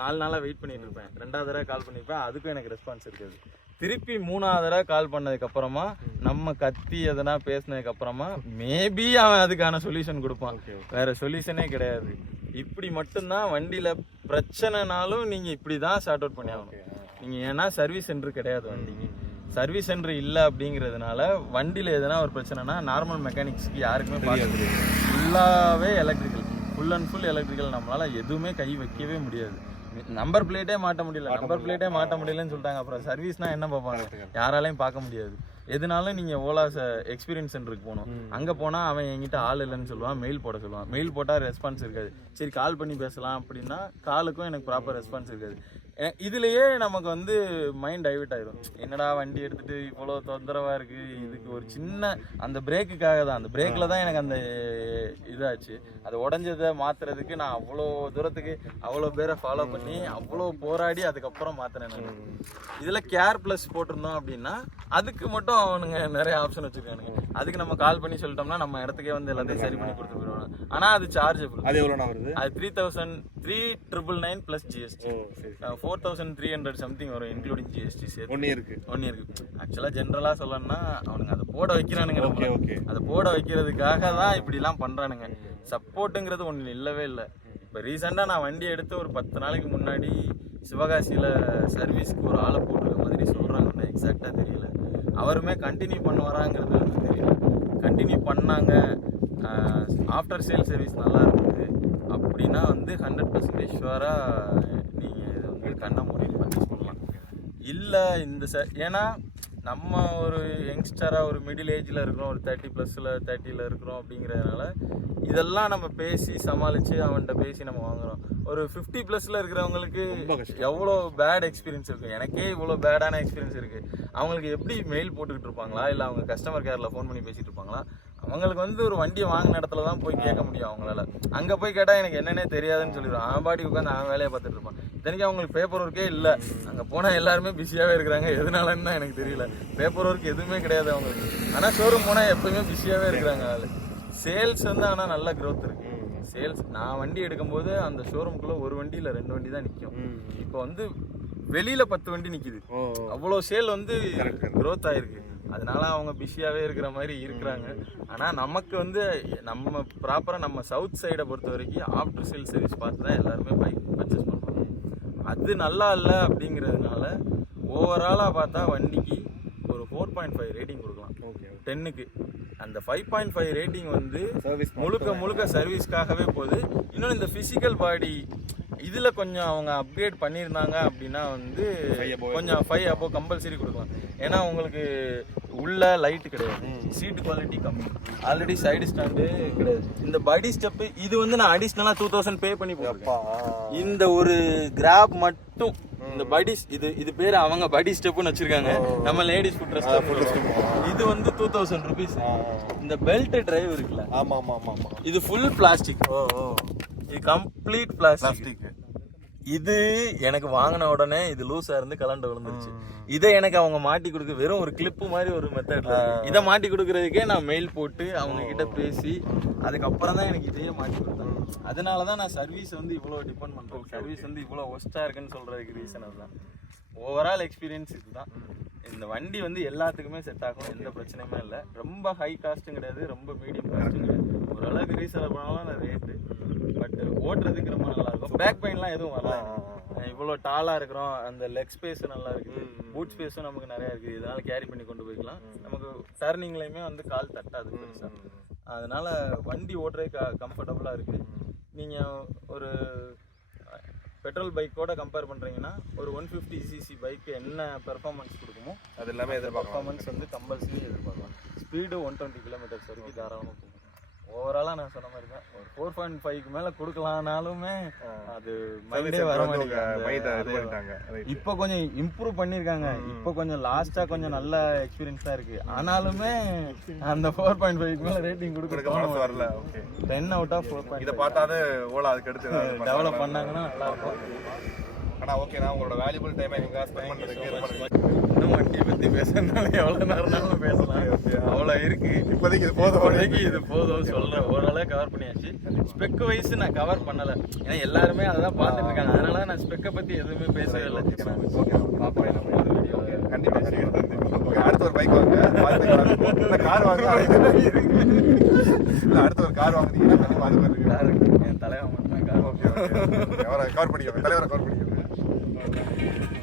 4 நாளாக வெயிட் பண்ணிட்டு இருப்பேன், 2வது தடவை கால் பண்ணியிருப்பேன், அதுக்கும் எனக்கு ரெஸ்பான்ஸ் இருக்காது. திருப்பி 3வது தடவை கால் பண்ணதுக்கப்புறமா நம்ம கத்தி எதனா பேசினதுக்கப்புறமா மேபி அவன் அதுக்கான சொல்யூஷன் கொடுப்பான். வேற சொல்யூஷனே கிடையாது. இப்படி மட்டும்தான் வண்டியில் பிரச்சனைனாலும் நீங்கள் இப்படி தான் சார்ட் அவுட் பண்ணி ஆகணும். நீங்கள் ஏன்னா சர்வீஸ் சென்டர் கிடையாது வண்டிக்கு. சர்வீஸ் சென்டர் இல்லை அப்படிங்கிறதுனால வண்டியில் எதனா ஒரு பிரச்சனைனா நார்மல் மெக்கானிக்ஸ்க்கு யாருக்குமே பார்க்க முடியாது. ஃபுல்லாகவே electrical, full and full electrical. நம்மளால் எதுவுமே கை வைக்கவே முடியாது. நம்பர் பிளேட்டே மாட்ட முடியல, நம்பர் பிளேட்டே மாட்ட முடியலன்னு சொல்லிட்டாங்க. அப்புறம் சர்வீஸ்னால் என்ன பார்ப்பாங்க? யாராலையும் பார்க்க முடியாது. எதுனாலும் நீங்கள் ஓலா எக்ஸ்பீரியன்ஸ் சென்டருக்கு போகணும். அங்கே போனால் அவன் என்கிட்ட ஆள் இல்லைன்னு சொல்லுவான், மெயில் போட சொல்லுவான். மெயில் போட்டால் ரெஸ்பான்ஸ் இருக்காது. சரி கால் பண்ணி பேசலாம் அப்படின்னா காலுக்கும் எனக்கு ப்ராப்பர் ரெஸ்பான்ஸ் இருக்காது. இதுலயே நமக்கு வந்து மைண்ட் டைவர்ட் ஆயிடும். என்னடா வண்டி எடுத்துட்டு இவ்வளோ தொந்தரவா இருக்கு, இதுக்கு ஒரு சின்ன அந்த பிரேக்குக்காக தான், அந்த பிரேக்ல தான் எனக்கு அந்த இதாச்சு. அது உடஞ்சதை மாத்துறதுக்கு நான் அவ்வளோ தூரத்துக்கு அவ்வளோ பேரை ஃபாலோ பண்ணி அவ்வளோ போராடி அதுக்கப்புறம் மாத்தினேன் நான். இதுல கேர் பிளஸ் போட்டிருந்தோம் அப்படின்னா அதுக்கு மட்டும் அவனுங்க நிறைய ஆப்ஷன் வச்சிருக்கானுங்க. அதுக்கு நம்ம கால் பண்ணி சொல்லிட்டோம்னா நம்ம இடத்துக்கே வந்து எல்லாத்தையும் சரி பண்ணி கொடுத்து போயிடுவாங்க. ஆனா அது சார்ஜபிள். அது எவ்வளோ வருது? அது 3,999 பிளஸ் ஜிஎஸ்டி 4,300 சம்திங் வரும் இன்க்ளூடிங் ஜிஎஸ்டி சேர்த்து. 1 இயருக்கு. ஆக்சுவலா ஜென்ரலா சொல்லணும்னா அவனுங்க அதை போட வைக்கிறானுங்க. அதை போட வைக்கிறதுக்காக தான் இப்படி எல்லாம் பண்றானுங்க. சப்போர்ட்டுங்கிறது ஒண்ணு இல்லவே இல்லை. இப்போ ரீசெண்டா நான் வண்டி எடுத்து ஒரு 10 நாளைக்கு முன்னாடி சிவகாசியில சர்வீஸ்க்கு ஒரு ஆளை போட்டுருக்க மாதிரி சொல்றாங்க. எக்ஸாக்டா தெரியல. அவருமே கண்டினியூ பண்ணுவாராங்கிறது வந்து தெரியல. கண்டினியூ பண்ணாங்க. ஆஃப்டர் சேல் சர்வீஸ் நல்லா இருக்குது அப்படின்னா வந்து 100% ஷுவராக நீங்கள் இதை வந்து கண்ணை மூடி பர்ச்சேஸ் பண்ணலாம். இல்லை இந்த ஏன்னா நம்ம ஒரு யங்ஸ்டராக ஒரு மிடில் ஏஜில் இருக்கிறோம், ஒரு 30+ இருக்கிறோம் அப்படிங்கிறதுனால இதெல்லாம் நம்ம பேசி சமாளித்து அவன்கிட்ட பேசி நம்ம வாங்குகிறோம். ஒரு 50+ இருக்கிறவங்களுக்கு எவ்வளோ பேட் எக்ஸ்பீரியன்ஸ் இருக்குது. எனக்கே இவ்வளோ பேடான எக்ஸ்பீரியன்ஸ் இருக்குது. அவங்களுக்கு எப்படி மெயில் போட்டுக்கிட்டு இருப்பாங்களா, இல்லை அவங்க கஸ்டமர் கேரில் ஃபோன் பண்ணி பேசிகிட்டு இருப்பாங்களா? அவங்களுக்கு வந்து ஒரு வண்டியை வாங்கின இடத்துல தான் போய் கேட்க முடியும் அவங்களால. அங்கே போய் கேட்டால் எனக்கு என்னன்னே தெரியாதுன்னு சொல்லிடுவான். அவன் பாடி உட்காந்து அவன் வேலையை பார்த்துட்டு இருப்பான். இத்தனைக்கு அவங்களுக்கு பேப்பர் ஒர்க்கே இல்லை. அங்கே போனால் எல்லாருமே பிஸியாகவே இருக்கிறாங்க. எதனாலன்னு தான் எனக்கு தெரியல. பேப்பர் ஒர்க் எதுவுமே கிடையாது அவங்களுக்கு. ஆனால் ஷோரூம் போனால் எப்பவுமே பிஸியாகவே இருக்கிறாங்க. அதில் சேல்ஸ் வந்து ஆனால் நல்ல க்ரோத் இருக்குது. சேல்ஸ் நான் வண்டி எடுக்கும்போது அந்த ஷோரூம்குள்ளே ஒரு வண்டி இல்லை 2 வண்டி தான் நிற்கும். இப்போ வந்து வெளியில 10 வண்டி நிற்கிது. அவ்வளோ சேல் வந்து க்ரோத் ஆயிருக்கு. அதனால அவங்க பிஸியாகவே இருக்கிற மாதிரி இருக்கிறாங்க. ஆனால் நமக்கு வந்து நம்ம ப்ராப்பராக நம்ம சவுத் சைடை பொறுத்த வரைக்கும் ஆஃப்டர் சேல் சர்வீஸ் பார்த்து தான் எல்லாருமே பைக் பர்ச்சேஸ் பண்ணுறாங்க. அது நல்லா இல்லை அப்படிங்கிறதுனால ஓவராலாக பார்த்தா வண்டிக்கு ஒரு 4.5 ரேட்டிங் கொடுக்கலாம் 10க்கு. அந்த 5.5 ரேட்டிங் வந்து முழுக்க சர்வீஸ்க்காகவே போகுது. இன்னொன்று இந்த ஃபிசிக்கல் பாடி இதில் கொஞ்சம் அவங்க அப்கிரேட் பண்ணியிருந்தாங்க அப்படின்னா வந்து கொஞ்சம் 5 அப்போ கம்பல்சரி கொடுக்கலாம். ஏன்னா உங்களுக்கு உள்ள லைட்டு கிடையாது, சீட்டு குவாலிட்டி கம்மி, ஆல்ரெடி சைடு ஸ்டாண்டு கிடையாது. இந்த படி ஸ்டெப்பு இது வந்து நான் அடிஷ்னலாக 2000 பே பண்ணி போயிருப்பேன். இந்த ஒரு கிராப் மட்டும் இந்த படி இது பேர் அவங்க படி ஸ்டெப்னு வச்சிருக்காங்க. நம்ம லேடிஸ் ஃபுட் ரெஸ்ட் இது வந்து 2000 rupees. இந்த பெல்ட் டிரைவ் இருக்குல்ல, இது ஃபுல் பிளாஸ்டிக். இது கம்ப்ளீட் பிளாஸ்டிக். இது எனக்கு வாங்கின உடனே இது லூஸா இருந்து கலண்டு விழுந்துருச்சு. இதை எனக்கு அவங்க மாட்டி கொடுக்க வெறும் ஒரு கிளிப்பு மாதிரி ஒரு மெத்தட்ல இதை மாட்டி கொடுக்கறதுக்கே நான் மெயில் போட்டு அவங்க கிட்ட பேசி அதுக்கப்புறம் தான் எனக்கு இதையே மாட்டி கொடுத்தாங்க. அதனாலதான் நான் சர்வீஸ் வந்து இவ்வளோ டிபெண்ட் பண்றேன். சர்வீஸ் வந்து இவ்வளோ ஒஸ்டா இருக்குன்னு சொல்றதுக்கு ரீசன் அதுதான். ஓவரால் எக்ஸ்பீரியன்ஸ் இதுதான். இந்த வண்டி வந்து எல்லாத்துக்குமே செட் ஆகும், எந்த பிரச்சனையுமே இல்லை. ரொம்ப ஹை காஸ்ட்டும் கிடையாது, ரொம்ப மீடியம் காஸ்ட்டும் கிடையாது. ஓரளவுக்கு ரீசேல் பண்ணலாம் ரேட்டு. பட் ஓட்டுறதுக்கு ரொம்ப நல்லா இருக்கும். பேக் பெயின்லாம் எதுவும் வரல. இவ்வளோ டாலாக இருக்கிறோம், அந்த லெக் ஸ்பேஸ் நல்லா இருக்குது, பூட் ஸ்பேஸும் நமக்கு நிறையா இருக்குது. இதனால கேரி பண்ணி கொண்டு போய்க்கலாம். நமக்கு டர்னிங்லையுமே வந்து கால் தட்டாது பெருசாக. அதனால வண்டி ஓட்டுறதுக்கு கம்ஃபர்டபுளாக இருக்குது. நீங்கள் ஒரு பெட்ரோல் பைக்கோட கம்பேர் பண்ணுறீங்கன்னா ஒரு 150cc பைக்கு என்ன பெர்ஃபார்மன்ஸ் கொடுக்குமோ அது எல்லாமே பெர்ஃபார்மன்ஸ் வந்து கம்பல்சரி எதிர்பார்க்கலாம். ஸ்பீடு 120 கிலோமீட்டர்ஸ் வரைக்கும் தாராளமாக போகும். ஓவராலாக நான் சொன்ன மாதிரி தான் ஒரு 4.5க்கு மேலே கொடுக்கலான்னாலுமே அது மைண்டே வர மாட்டேங்குது. இப்போ கொஞ்சம் இம்ப்ரூவ் பண்ணியிருக்காங்க. இப்போ கொஞ்சம் லாஸ்ட்டாக கொஞ்சம் நல்ல எக்ஸ்பீரியன்ஸாக இருக்குது. ஆனாலுமே அந்த 4.5க்கு மேலே ரேட்டிங் கொடுக்க வரல. 10 out of 4. இதை பார்த்தாது ஓலா அதுக்கு அடுத்து டெவலப் பண்ணாங்கன்னா நல்லா இருக்கும். ஆனால் ஓகேண்ணா, உங்களோட வேல்யூபிள் டைமை எங்கள் ஸ்பெண்ட் பண்ணுறதுக்கு இன்னும் வண்டியை பத்தி பேசுறதுனால எவ்வளவு நேரம்னாலும் பேசலாம். அவ்வளவு இருக்கு. இப்போதைக்கு இது போதும். இப்போதைக்கு இது போதும் சொல்றேன். ஓரளவு கவர் பண்ணியாச்சு. ஸ்பெக் வைஸ் நான் கவர் பண்ணல, ஏன்னா எல்லாருமே அதான் பார்த்துட்டு இருக்காங்க. அதனால நான் ஸ்பெக்கை பத்தி எதுவுமே பேசவே இல்லை. பார்ப்போம் நம்ம ஒரு வீடியோ. கண்டிப்பா ஓகே, அடுத்த ஒரு பைக் வாங்க, வாழ்த்துக்கள். கார் வாங்க, இல்ல அடுத்த ஒரு கார் வாங்குனீங்கன்னா கண்டிப்பா அது மாதிரி இருக்கு. என் தலைவன் மட்டும் கார். ஓகே அவரை கவர் பண்ணிக்கிறேன், தலைவரை கவர் பண்ணிக்கிறேன்.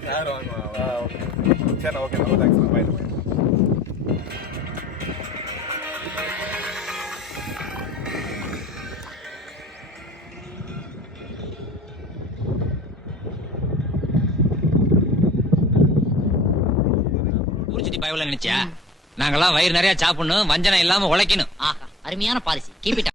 கார் வாங்குவான். ஓகே சரி, ஓகே ரொம்ப தேங்க்ஸ். பை. ஊர்ச்சுட்டி பயவுல நினைச்சியா? நாங்கெல்லாம் வயிறு நிறைய சாப்பிடணும், வஞ்சனை இல்லாம உழைக்கணும். ஆஹா, அருமையான பாலிசி. Keep it